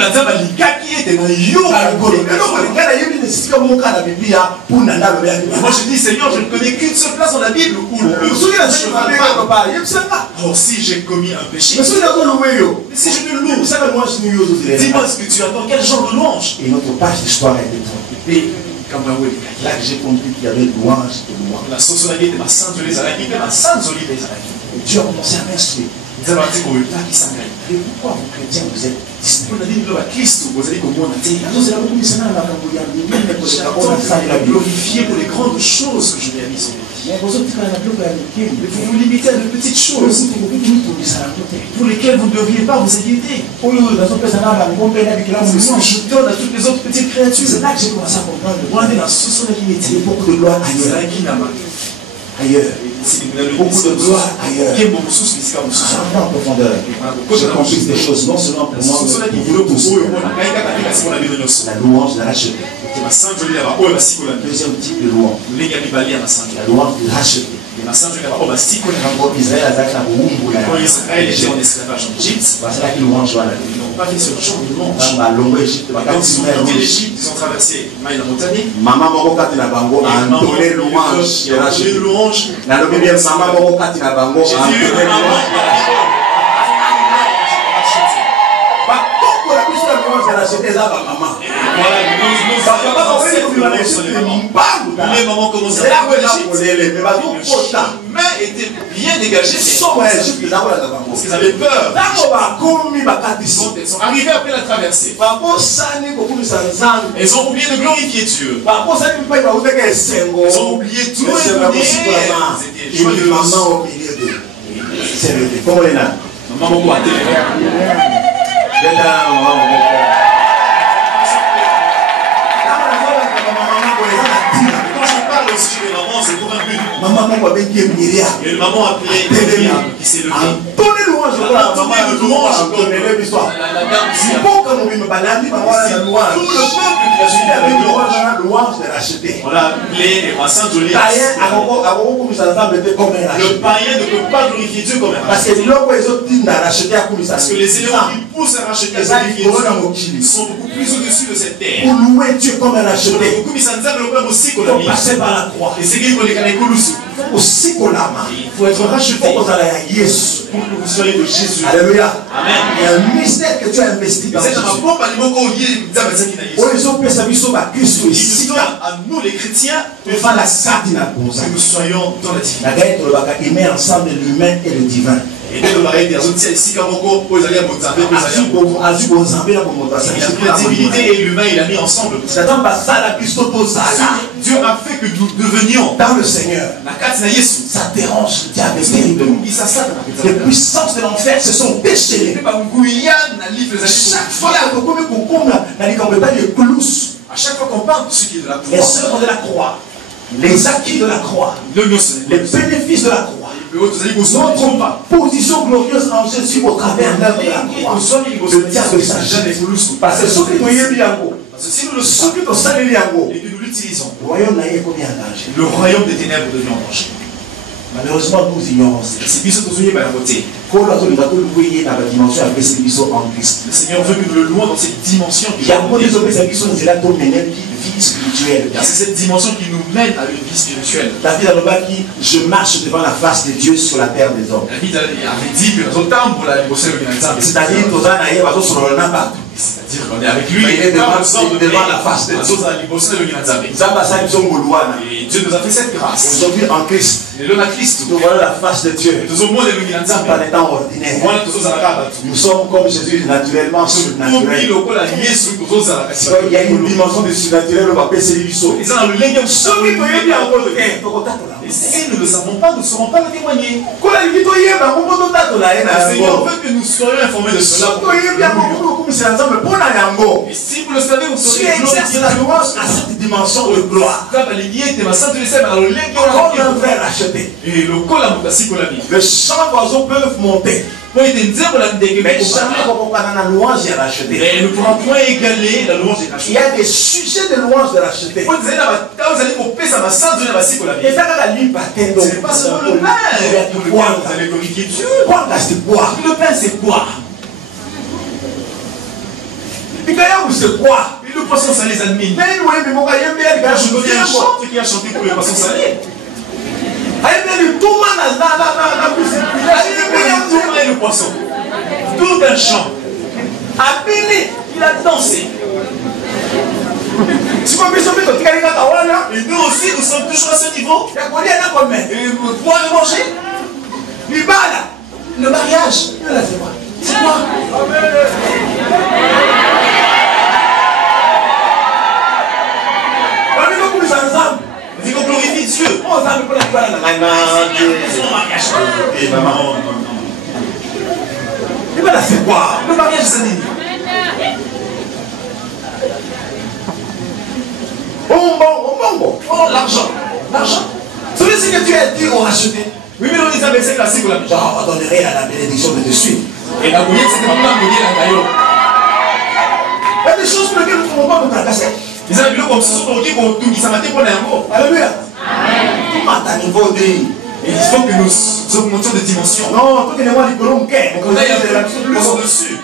je dis, Seigneur, je ne connais qu'une seule place dans la Bible où le alors si j'ai commis un péché, si je te loue, dis-moi ce que tu attends, quel genre de louange? Et notre page d'histoire est détruite. Là que j'ai compris qu'il y avait louange et louange. Dieu a commencé à m'instruire. Et pourquoi vous chrétiens vous êtes glorifié pour les grandes choses que je réalise. Vous vous limitez à de petites choses pour lesquelles vous ne devriez pas vous inquiéter. C'est ce que je donne à toutes les autres petites créatures. C'est là que j'ai commencé à comprendre. Beaucoup de gloire ailleurs. Beaucoup de gloire ailleurs. En profondeur. J'ai compris des choses, non seulement pour moi, mais pour vous tous. La louange de racheter. Deuxième type de louange. La louange de racheter. Quand Israël a Israël était en esclavage en Égypte, c'est là qu'ils louange. ils n'ont pas fait ce genre de louange. Quand ils sont quittés l'Égypte, ils ont traversé Maï la montagne. Maman Morokati na bango a entonné louange. Il y a entonné louange. Na lobi bien Maman Morokati na bango a entonné louange. Les mamans commençaient à mais étaient bien dégagées. Parce qu'ils avaient peur. Ils sont arrivés après la traversée. Ils ont oublié de glorifier Dieu. Ils ont oublié tout et joyeux. Maman quoi? Maman m'a dit que une maman appelée Myriam qui s'est levée. Entonné louange, la dame louange de racheter. On l'a appelé ma sainte Jolie. Le païen ne peut pas glorifier Dieu comme un parce que les éléments qui poussent à racheter sont beaucoup plus au-dessus de cette terre. Pour louer Dieu comme un racheté, il faut passer par la croix. Et c'est qu'il faut les aussi qu'on l'a. Il faut être racheté pour que vous soyez de Jésus. Alléluia. Amen. Il y a un mystère que tu as investi dans Jésus. Il nous donne à nous les chrétiens que nous soyons dans la divinité. Il met ensemble l'humain et le divin. Et la divinité et l'humain, il a mis ensemble. Dieu a fait que nous devenions dans le Seigneur. Ça dérange le diable. Les puissances de l'enfer se sont déchaînées. Chaque fois à chaque fois qu'on parle de ce qui est de la croix, les œuvres de la croix, les acquis de la croix, les bénéfices de la croix, notre position glorieuse en Jésus au travers de la croix, le diable s'agit. Parce que si nous le sommes et que nous l'utilisons, le royaume des ténèbres devient en danger. Malheureusement, nous ignorons. C'est ce que nous la beauté. Le Seigneur veut que nous le louons dans cette dimension. Il y a beaucoup de gens qui sont vie spirituelle. C'est cette dimension qui nous mène à une vie spirituelle. David a dit, je marche devant la face de Dieu sur la terre des hommes. David avait dit que c'est-à-dire qu'on est avec lui, il est devant la face de Dieu. Et Dieu nous a fait cette grâce. Aujourd'hui en Christ, nous voyons la face de Dieu. Pas les temps ordinaires. Nous sommes comme Jésus naturellement surnaturel. Il y a une dimension de surnaturel au papier Célibiso. Et si nous ne le savons pas, nous ne serons pas le témoigner. Le Seigneur veut que nous soyons informés de cela. Et si vous le savez, vous serez glorifiés à cette dimension de gloire. Les chants d'oiseaux peuvent monter. Mais jamais louange est racheté. Et nous ne pourrons point égaler la louange est rachetée. Il y a des sujets de louange de racheter. Et c'est pas seulement le pain. Vous allez glorifier Dieu. Le pain c'est quoi? C'est quoi? Le poisson salé les admire. Je connais un chanteur qui a chanté pour le poisson salé. Le poisson. Tout un chant. Il a dansé. Et nous aussi, nous sommes toujours à ce niveau. Et vous pouvez manger. Le mariage. C'est quoi? Il faut glorifier Dieu. C'est quoi? Le mariage, c'est nini? Oh, l'argent. C'est ce que tu as dit au racheté. Oui, mais on les avait fait classique la mission. On donnerait à la bénédiction de te suivre. Et la bouillette, c'était pas mal bouillette la gaillot. Il y a des choses pour lesquelles nous ne pouvons pas nous tracasser. Ils ont vu comme ce sont dit qu'on tout qui s'amatait pour l'amour. Alléluia. Tout à niveau de. Et il faut que nous augmentions de dimension. Non, tout que les mois du colon, on a plus dessus.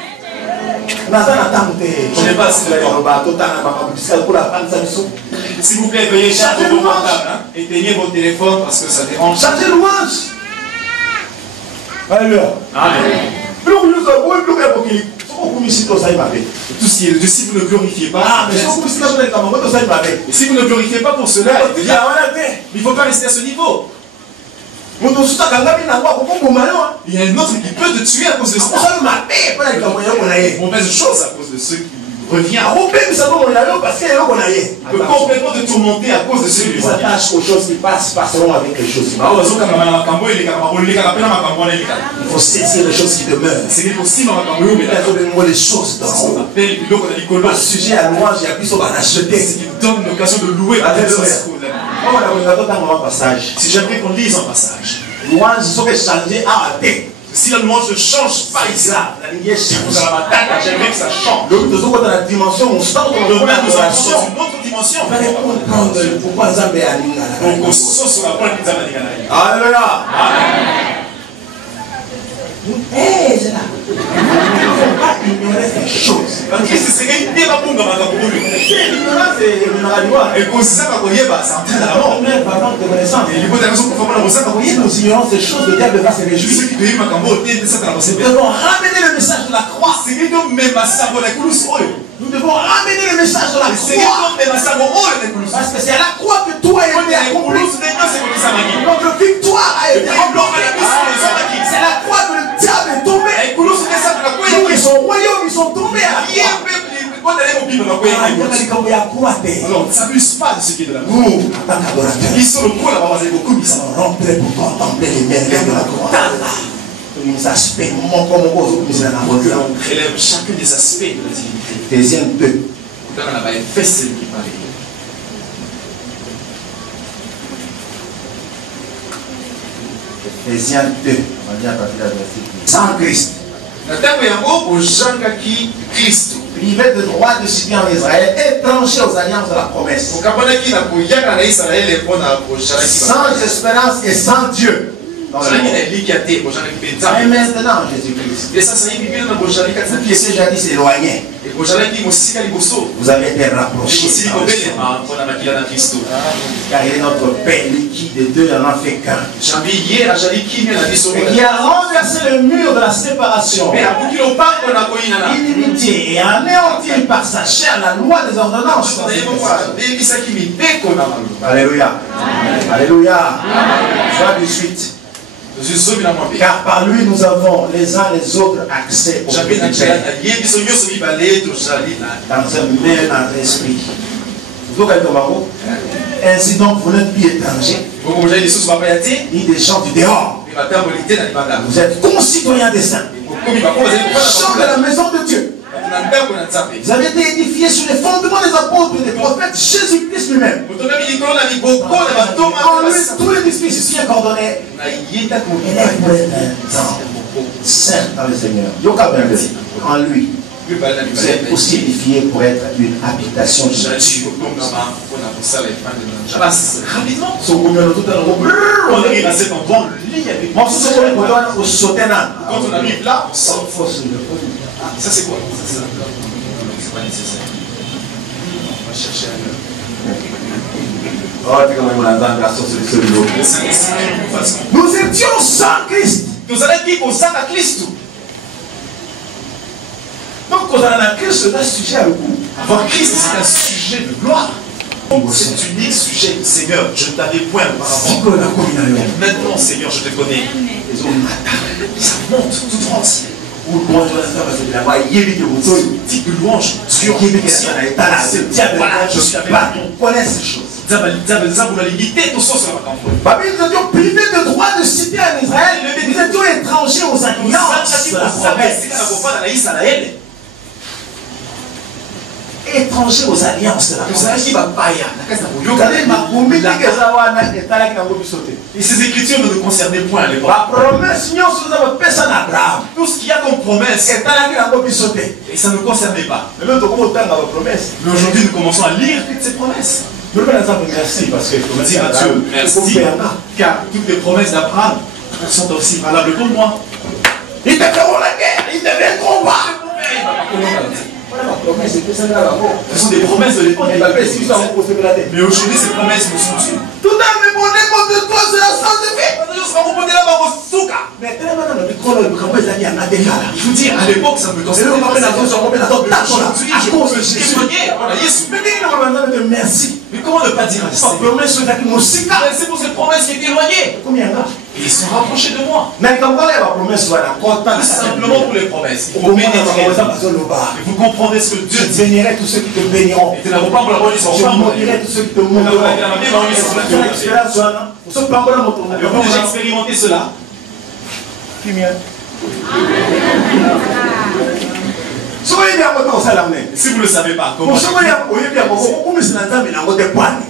Je n'ai pas s'il vous plaît, veuillez charger vos portables. Éteignez vos téléphones parce que ça dérange. Chargez louange. Alléluia. Amen. Tout ce qui est, si vous ne glorifiez pas, et si vous ne glorifiez pas pour cela, il ne faut pas rester à ce niveau. Il y a un autre qui peut te tuer à cause de ça. Mauvaise chose à cause de ce qui revient. Il peut complètement te tourmenter à cause de ce qui s'attache aux choses qui passent, passeront avec les choses. Il faut saisir les choses qui demeurent. Les choses d'en haut. Le sujet à louange, il y a plus à racheter. Ce qui donne l'occasion de louer. Si j'aimerais qu'on lise un passage. Louange, il faut changer à thé. Si la louange ne change pas ici, j'aimerais que ça change. Donc, nous sommes dans la dimension où nous sommes dans une autre dimension. Pourquoi Zambé a mis Alléluia. C'est là. Il ne faut pas ignorer ces choses. Nous ignorons ces choses, le diable va se réjouir. Nous devons ramener le message de la croix. Nous devons ramener le message de la croix. Parce que c'est à la croix que tout a été accompli. Notre victoire a été remportée. C'est la croix que le diable est tombé. Ils sont royaumes, ils sont tombés. Alors, ne s'abuse pas de ce qui est de la nous, en tant qu'adorateurs, ils sont le coup là-bas, beaucoup mis ça. Nous rentrons pour contempler les merveilles de la croix. Les aspects, on relève chacun des aspects de la divinité. Éphésiens 2. Éphésiens 2. On va dire à partir de la verset 10. Sans Christ. Privé de droit de cité en Israël, étranger aux alliances de la promesse. Sans espérance et sans Dieu. Mais maintenant, Jésus-Christ. Qui s'est jadis éloigné. Vous avez été rapprochés. Car il est notre Père liquide de deux, il en a fait qu'un. Et qui a renversé le mur de la séparation. Inimitié et anéanti par sa chair la loi des ordonnances. Alléluia. Alléluia. Soit du suite. Car par lui nous avons les uns les autres accès au Père dans un même esprit. Ainsi donc vous n'êtes plus étrangers ni des gens du dehors. Vous êtes concitoyens des saints, gens de la maison de Dieu. Vous avez été édifiés sur les fondements des apôtres et des prophètes, Jésus-Christ lui-même. En lui, tout l'édifice ici est coordonné. Il est pour être saint dans le Seigneur. En lui, vous êtes aussi édifiés pour être une habitation de Dieu. Rapidement. Quand on arrive là, on sort. Ça c'est quoi? C'est pas nécessaire. On va chercher ailleurs. Nous étions sans Christ. Nous allons dire qu'on s'en a Christ. Donc, quand on a Christ, c'est un sujet à coup. Avoir Christ, c'est un sujet de gloire. C'est unique sujet. Seigneur, je ne t'avais point auparavant. Maintenant, Seigneur, je te connais. Ça monte tout entier. Type de louange. Je suis avec toi. On connaît ces choses. Nous étions privés de droit de cité en Israël. Nous étions étrangers aux alliances. Étrangers aux alliances de la et ces écritures ne nous concernaient point à l'époque. Tout ce qu'il y a comme promesse, et ça ne nous concernait pas. Mais aujourd'hui, nous commençons à lire toutes ces promesses. Merci parce que dire à Dieu merci, car toutes les promesses d'Abraham sont aussi valables pour moi. Ils te feront la guerre, ils te viendront pas. Ce sont des promesses de l'époque. Mais aujourd'hui, ces promesses nous sont tues. Tout à fait bon contre toi, c'est la sorte de vie. Je vous dis, à l'époque, ça me concernait pas. Aujourd'hui, je pense que j'ai éloigné. Merci. Mais comment ne pas dire merci? Merci pour cette promesse qui est éloignée. Et ils sont rapprochés de moi. Tout simplement pour les promesses. Il faut pénétrer. Et vous comprendrez ce que Dieu dit. Je bénirai tous ceux qui te béniront. Et tu n'as pas pour la bonne histoire. Je maudirai tous ceux qui te maudiront. J'ai expérimenté cela. Si vous ne le savez pas, comment?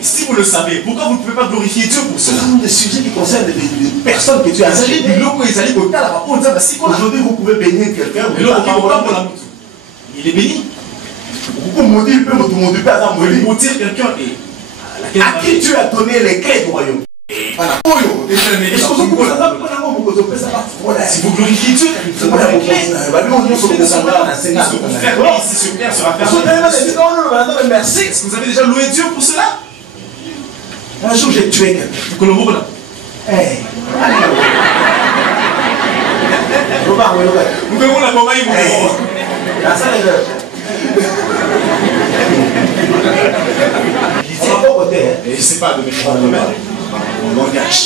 Si vous le savez, pourquoi vous ne pouvez pas glorifier Dieu pour cela? Ce sont des sujets qui concernent des personnes que tu as achetées. Aujourd'hui, vous pouvez bénir quelqu'un. Il est béni. Vous pouvez maudire quelqu'un à qui tu as donné les clés du royaume. Si vous glorifiez Dieu, vous faire ici sur terre sera fermé. Est-ce que vous avez déjà loué Dieu pour cela? Un jour j'ai tué quelqu'un. Et je ne sais pas de mes mon langage.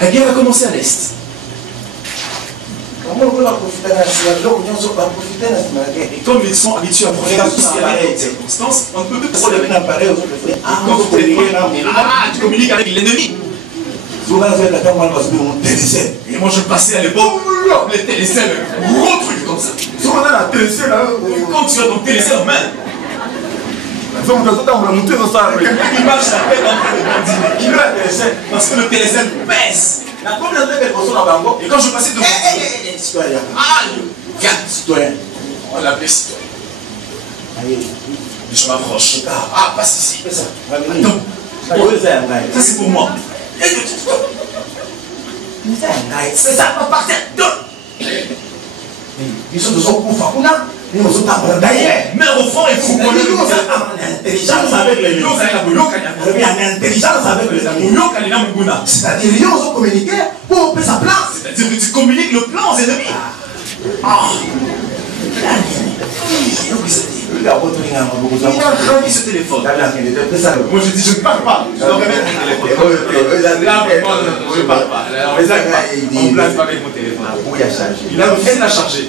La guerre a commencé à l'Est. Et comme ils sont habitués à profiter de tout ce qui arrive dans ces circonstances, on ne peut plus prendre un appareil aux autres. Quand vous tu communiques avec l'ennemi. Et moi je passais à l'époque les télécelles, gros trucs comme ça. Quand tu as ton télécelle en main, il marche la tête en train de bandiner. Parce que le télécène pèse. Et quand je passais devant citoyen. On l'appelait citoyen. Je m'approche. Ah, passe ici. Attends. Ça c'est pour moi. C'est ça, on va partir. Ils sont coups. D'ailleurs, mais au fond, il faut qu'on ait l'intelligence avec les lions. L'intelligence avec les amis. C'est-à-dire, les lions ont communiqué pour sa place. C'est-à-dire que tu communiques le plan aux ennemis. Il a remis ce téléphone. Moi je dis je ne parle pas. Je dois remettre mon téléphone. Je ne parle pas. On place pas avec mon téléphone. Il a refusé de la charger.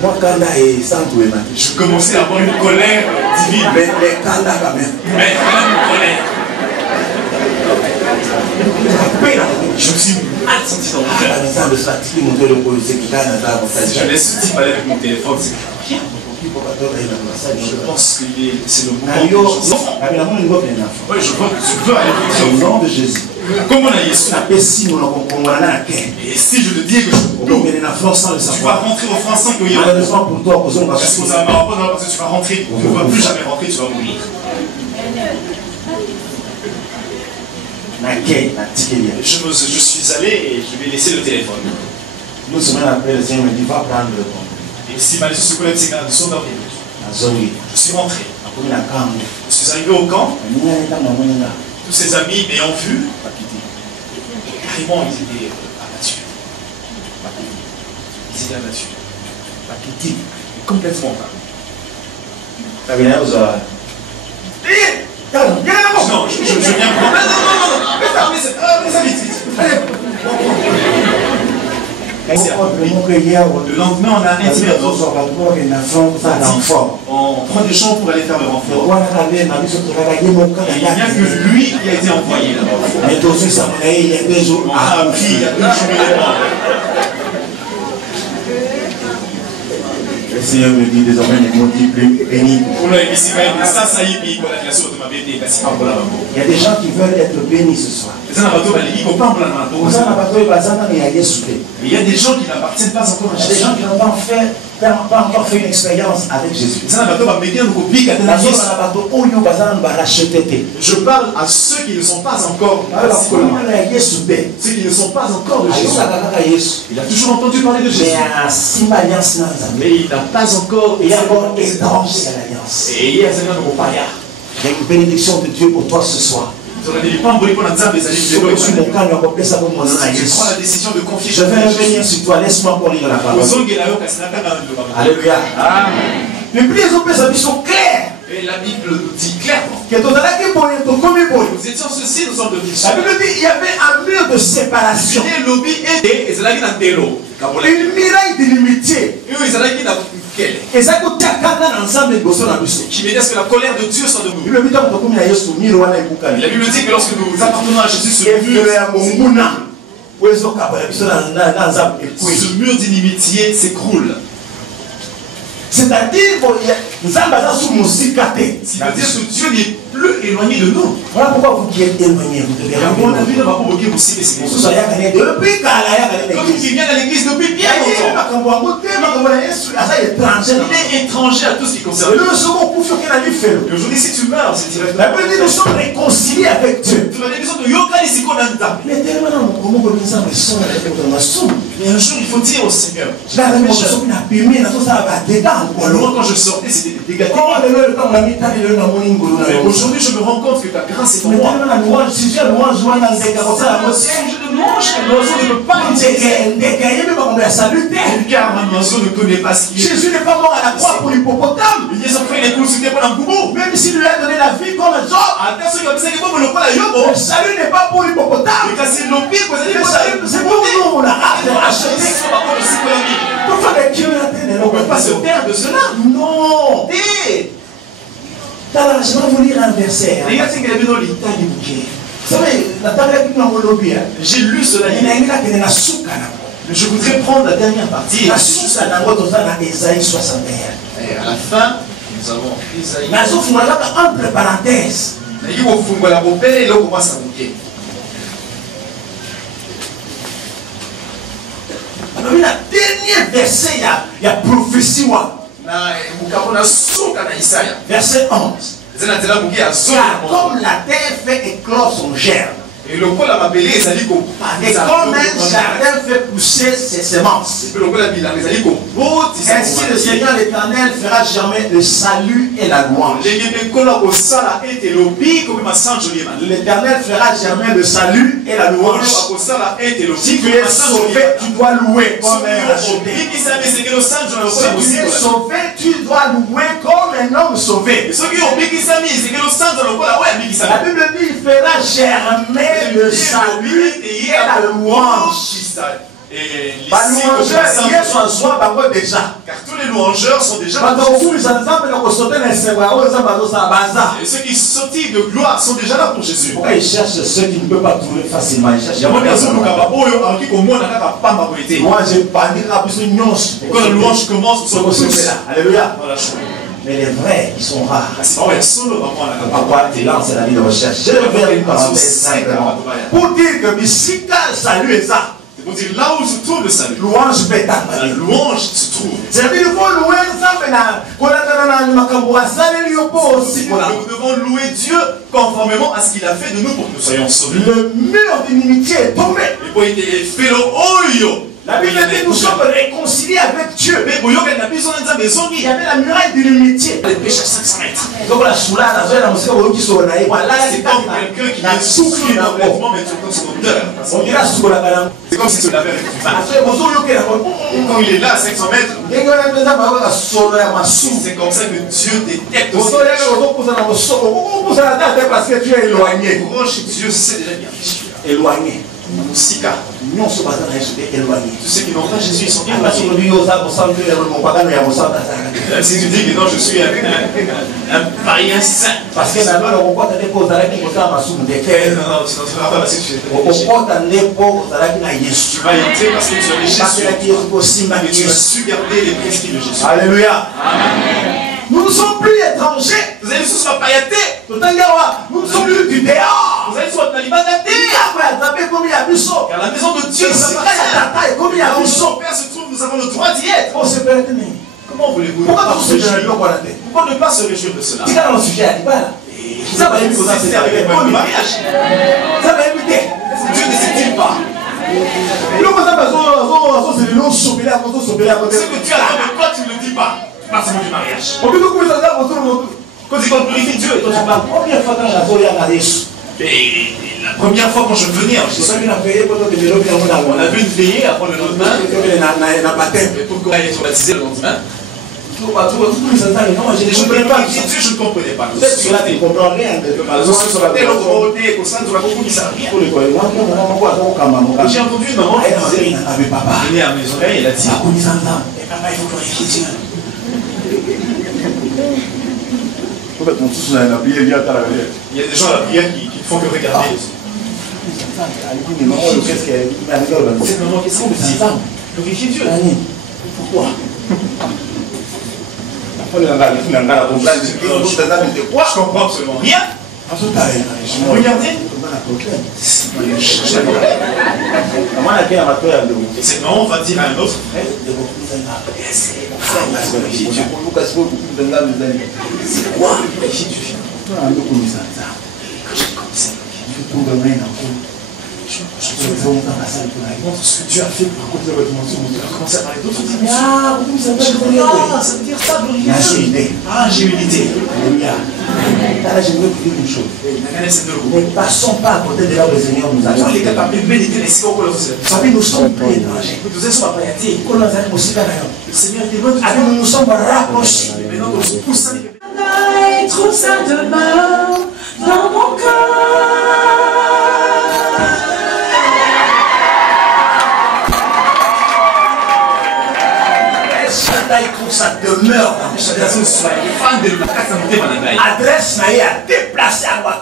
Moi, Kanda est sans tout émater. Je commençais à avoir une colère divine. Mais Kanda quand même. Mais quand même une colère. Je me suis mal senti dans mon cœur. Je laisse ce type aller avec mon téléphone. C'est rien. Je pense que c'est le moment. Oui, je vois que tu veux aller avec au nom de Jésus. Comment on a Yesu? Et si je te dis que tu vas rentrer au France sans que tu malheureusement pour toi, parce que tu vas rentrer, tu ne vas plus jamais rentrer, tu vas mourir. Je suis allé et je vais laisser le téléphone. Nous semaines après, le Seigneur me dit, va prendre le compte. Et si ma leçon de je suis rentré. Je suis arrivé au camp. Tous ses amis m'ayant vu, carrément ils étaient abattus. Ils étaient abattus. Complètement pas. Non, je viens prendre. Non, mais ça vite. Le lendemain, on a intimé on prend des gens pour aller faire le renfort. Il n'y a que lui qui a été envoyé là-bas. On a appris il y a 2 jours. Le Seigneur me dit désormais les mots bénis. Il y a des gens qui veulent être bénis ce soir. Il y a des gens qui n'appartiennent pas encore à Jésus. Des gens qui n'ont pas encore fait une expérience avec Jésus. Je parle à ceux qui ne sont pas encore ceux qui ne sont pas encore de Jésus. Il a toujours entendu parler de Jésus. Mais il n'a pas encore étranger à l'alliance. Et il y a une bénédiction de Dieu pour toi ce soir. Je prends la décision de confier. Je vais revenir sur toi, laisse-moi pour lire la parole. Alléluia. Les sont clairs. Et la Bible nous dit clairement. Nous étions ceci, nous sommes devenus. La Bible dit qu'il y avait un mur de séparation. Une muraille d'illimité. Et ça coûte ensemble les gosses qui me dit que la colère de Dieu soit de nous. La Bible dit que lorsque nous appartenons à Jésus, ce mur d'inimitié s'écroule. C'est-à-dire que Dieu n'est plus éloigné de nous. Voilà pourquoi vous qui êtes éloignés, vous devez Comme il vient à l'église depuis bien longtemps. Il est étranger à tout ce qui concerne. Et aujourd'hui, si tu meurs, c'est directement. La Bible dit nous sommes réconciliés avec Dieu. Mais un jour, il faut dire au Seigneur. Alors quand je sortais, c'était des dégâts. Aujourd'hui, je me rends compte que ta grâce est en moi. Si je louange, l'oiseau ne peut pas car un oiseau ne connaît pas ce qu'il est. Jésus n'est pas mort à la croix pour l'hippopotame. Même s'il lui a donné la vie comme un Job, le salut n'est pas pour l'hippopotame. C'est pour nous, on a acheté. Pourquoi Dieu a donné? On ne peut pas se taire de cela. Non. Je vais vous lire un verset. Vous savez, j'ai lu cela. Je voudrais prendre la dernière partie. Et à la fin, nous avons Isaïe. Entre parenthèses. La dernière verset, il y a prophétie. Verset 11. comme la terre fait éclore son germe, et comme un jardin fait pousser ses semences, ainsi le Seigneur l'Éternel fera germer le salut et la louange. L'Éternel fera germer le salut et la louange. Si tu es sauvé, tu dois louer comme un racheté. Si tu es sauvé, tu dois louer comme un homme sauvé. La Bible dit il fera germer le salut et la louange. Car tous les louangeurs sont déjà et ceux qui sautent de gloire sont déjà là pour Jésus. Pourquoi ils cherchent ceux qui ne peuvent pas trouver facilement? Ils cherchent. Moi, j'ai pas dit quand la louange commence, nous sommes tous là. Alléluia. Mais les vrais, ils sont rares. Pourquoi tu lances la vie de recherche? Je vais faire une parenthèse simplement pour dire que Bissika, salut et ça. C'est pour dire là où se trouve le salut. Louange pétard. La louange se trouve. C'est-à-dire qu'il faut louer ça, mais nous devons louer Dieu conformément à ce qu'il a fait de nous pour que nous soyons sauvés. Le mur d'inimitié est tombé. La Bible dit que nous sommes réconciliés avec Dieu. Il y avait la muraille d'inimitié. Les péchés à 500 mètres. C'est comme quelqu'un qui a soufflé dans le mouvement, mais tout son odeur. C'est comme si tu l'avais avec une femme. Et quand il est là à 500 mètres, c'est comme ça que Dieu détecte aussi. Proche, Dieu sait déjà bien. Éloigné. Sika. Non, ce matin, je suis éloigné. Tous ceux qui n'ont pas Jésus, ils sont éloignés. Si tu dis que non, je suis un païen saint. Parce que la loi, on peut t'aider pour Zalaki pour faire ma soupe de cœur. Non, tu n'entreras pas parce que tu es on peut t'aider pour Zalaki na Jésus. Tu vas y entrer parce que tu as Jésus. Et tu as su garder les prescrits de Jésus. Alléluia. Nous ne sommes plus étrangers. Vous allez tous soit pailletés. Nous ne sommes plus du dehors. Vous allez soit talibanate. Car la maison de Dieu, son Père se trouve, nous avons le droit d'y être. Comment voulez-vous pourquoi ne pas se réjouir de cela? Dieu ne sait-il pas? Ce que Dieu attend de toi, tu ne le dis pas. Tu parles seulement du mariage. Quand tu glorifies Dieu, et toi tu parles. Et la première fois quand je venais en Jésus, on a vu une veillée avant le lendemain. Et pourquoi être baptisé le lendemain? Je ne comprenais pas Dieu, je ne comprenais pas. Peut-être que là tu ne comprends rien. J'ai entendu une maman qui disait, venez à mes oreilles, elle a dit, il faut glorifier Dieu. Il y a des gens à la prière qui ne font que regarder. Cette maman, qu'est-ce qu'on me dit? Glorifier Dieu. Pourquoi? Je comprends absolument rien. Regardez. Et cette maman va dire à un autre frère, c'est quoi glorifier Dieu? Montre ce que Dieu a fait pour tu vas commencer à parler d'autres dimensions. Ça veut dire ça, glorifier Dieu. J'ai une idée. Je veux vous dire une chose. Ne passons pas à côté de là où le Seigneur nous a dit. Nous sommes plus étrangers. Le Seigneur est loin de nous. Nous sommes rapprochés. Trouve sa demeure dans mon cœur. Trouve sa demeure dans mon cœur. Adresse naïe à déplacer à moi.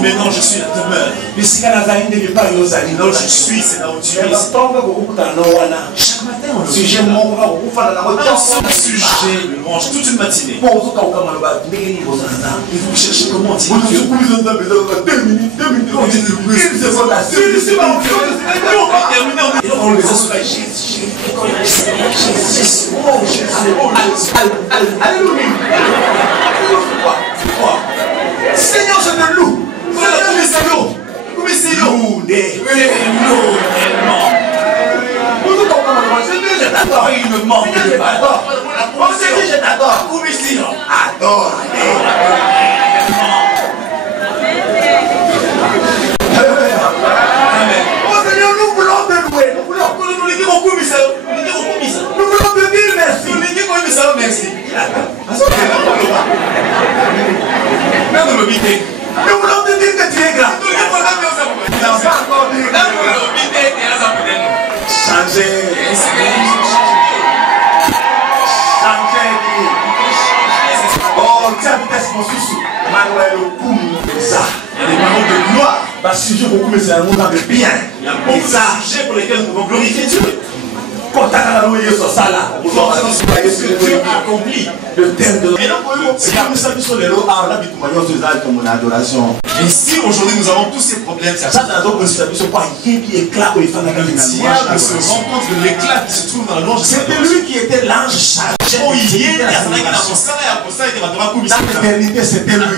Maintenant je suis la demeure. Là où je suis, c'est là où tu es. Chaque matin Sujet mon un seul sujet de louange toute une matinée. Et vous cherchez comment dire Dieu. Seigneur, je te loue. Il me manque de pardon. Je t'adore. Adore. Oh Seigneur, nous voulons te louer. Nous voulons te dire merci. Nous voulons te dire que tu es grand. Changer. Oh, tiens, vitesse, mon souci. Manuel Koumouza. Il y a des paroles de gloire. Parce que je beaucoup, mais c'est un monde de bien. Il y a beaucoup de sujets pour lesquels nous pouvons glorifier Dieu. Quand tu as ça là, Dieu a accompli le thème de Et si aujourd'hui nous avons tous ces problèmes, c'est ça. Le diable se rend compte de l'éclat qui se trouve dans la louange. C'était lui qui était l'ange chargé. L'éternité, c'était lui.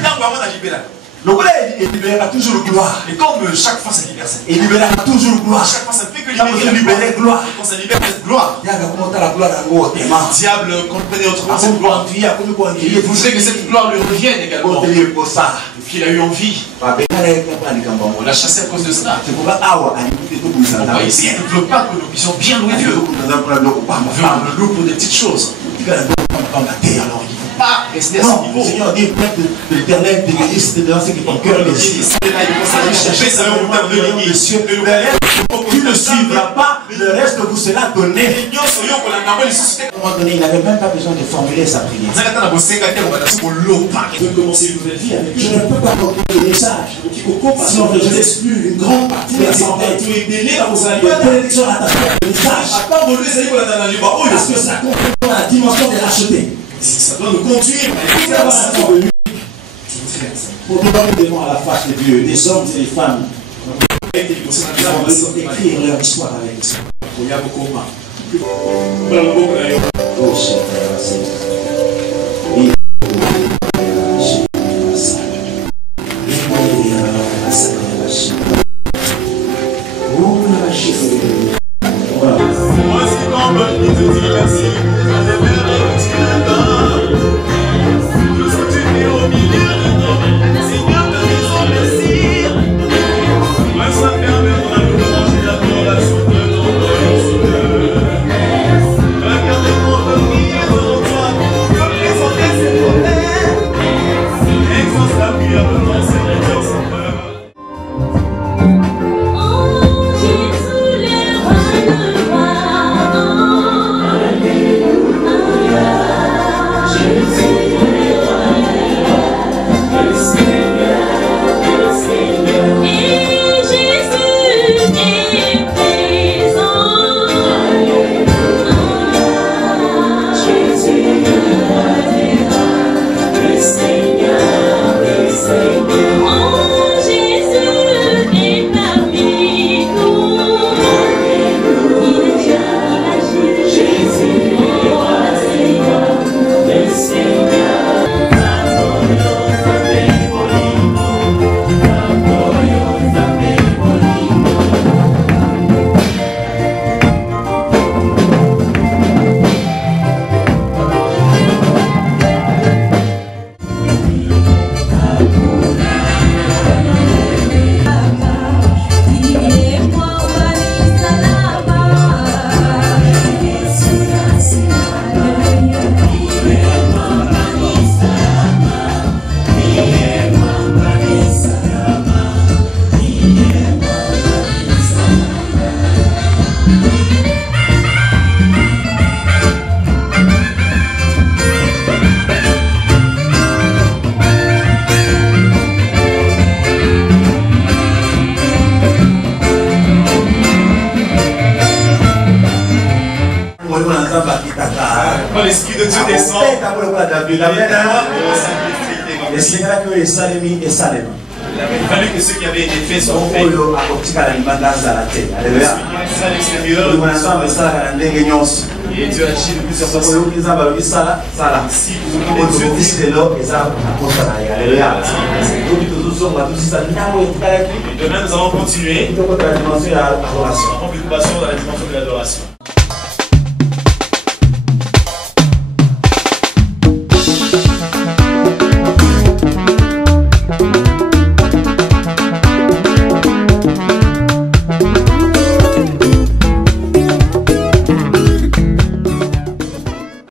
Donc là, il libérera toujours gloire. Et comme chaque fois ça libère, il libérera toujours gloire. Chaque fois ça ne fait que libérer gloire. Quand ça libère cette gloire, il y a comment la gloire dans le diable comprenait autrement cette gloire. Il voudrait que cette gloire lui revienne également. Et puis il a eu envie. On l'a chassé à cause de cela. On va essayer de ne veut pas que nous puissions bien louer Dieu. On veut le loup pour des petites choses. Alors il ne faut pas rester à ce niveau. Seigneur dit de l'éternel, de l'église, de dans ce qui est ton cœur. Tu ne suivras pas, le reste vous sera donné. À un moment donné, il n'avait même pas besoin de formuler sa prière. Je veux commencer une nouvelle vie avec Dieu. Je ne peux pas comprendre le message. Si on ne laisse plus une grande partie de la santé, tu es béni dans vos alliés. pas d'élection à ta le message. Parce que ça comprend la dimension de l'acheter. Ça doit nous conduire. Pour nous donner devant à la face de Dieu, des hommes et des femmes qui vont écrire leur histoire avec ça. Oh, Regardez-moi venir. Dieu descend. Il avait fallu que ceux qui avaient été faits soient faits. Alléluia. À l'extérieur. Et Dieu agit de plusieurs façons. Si vous entendez Dieu dire, Alléluia. demain nous allons continuer. Nous avons une occupation dans la dimension de l'adoration.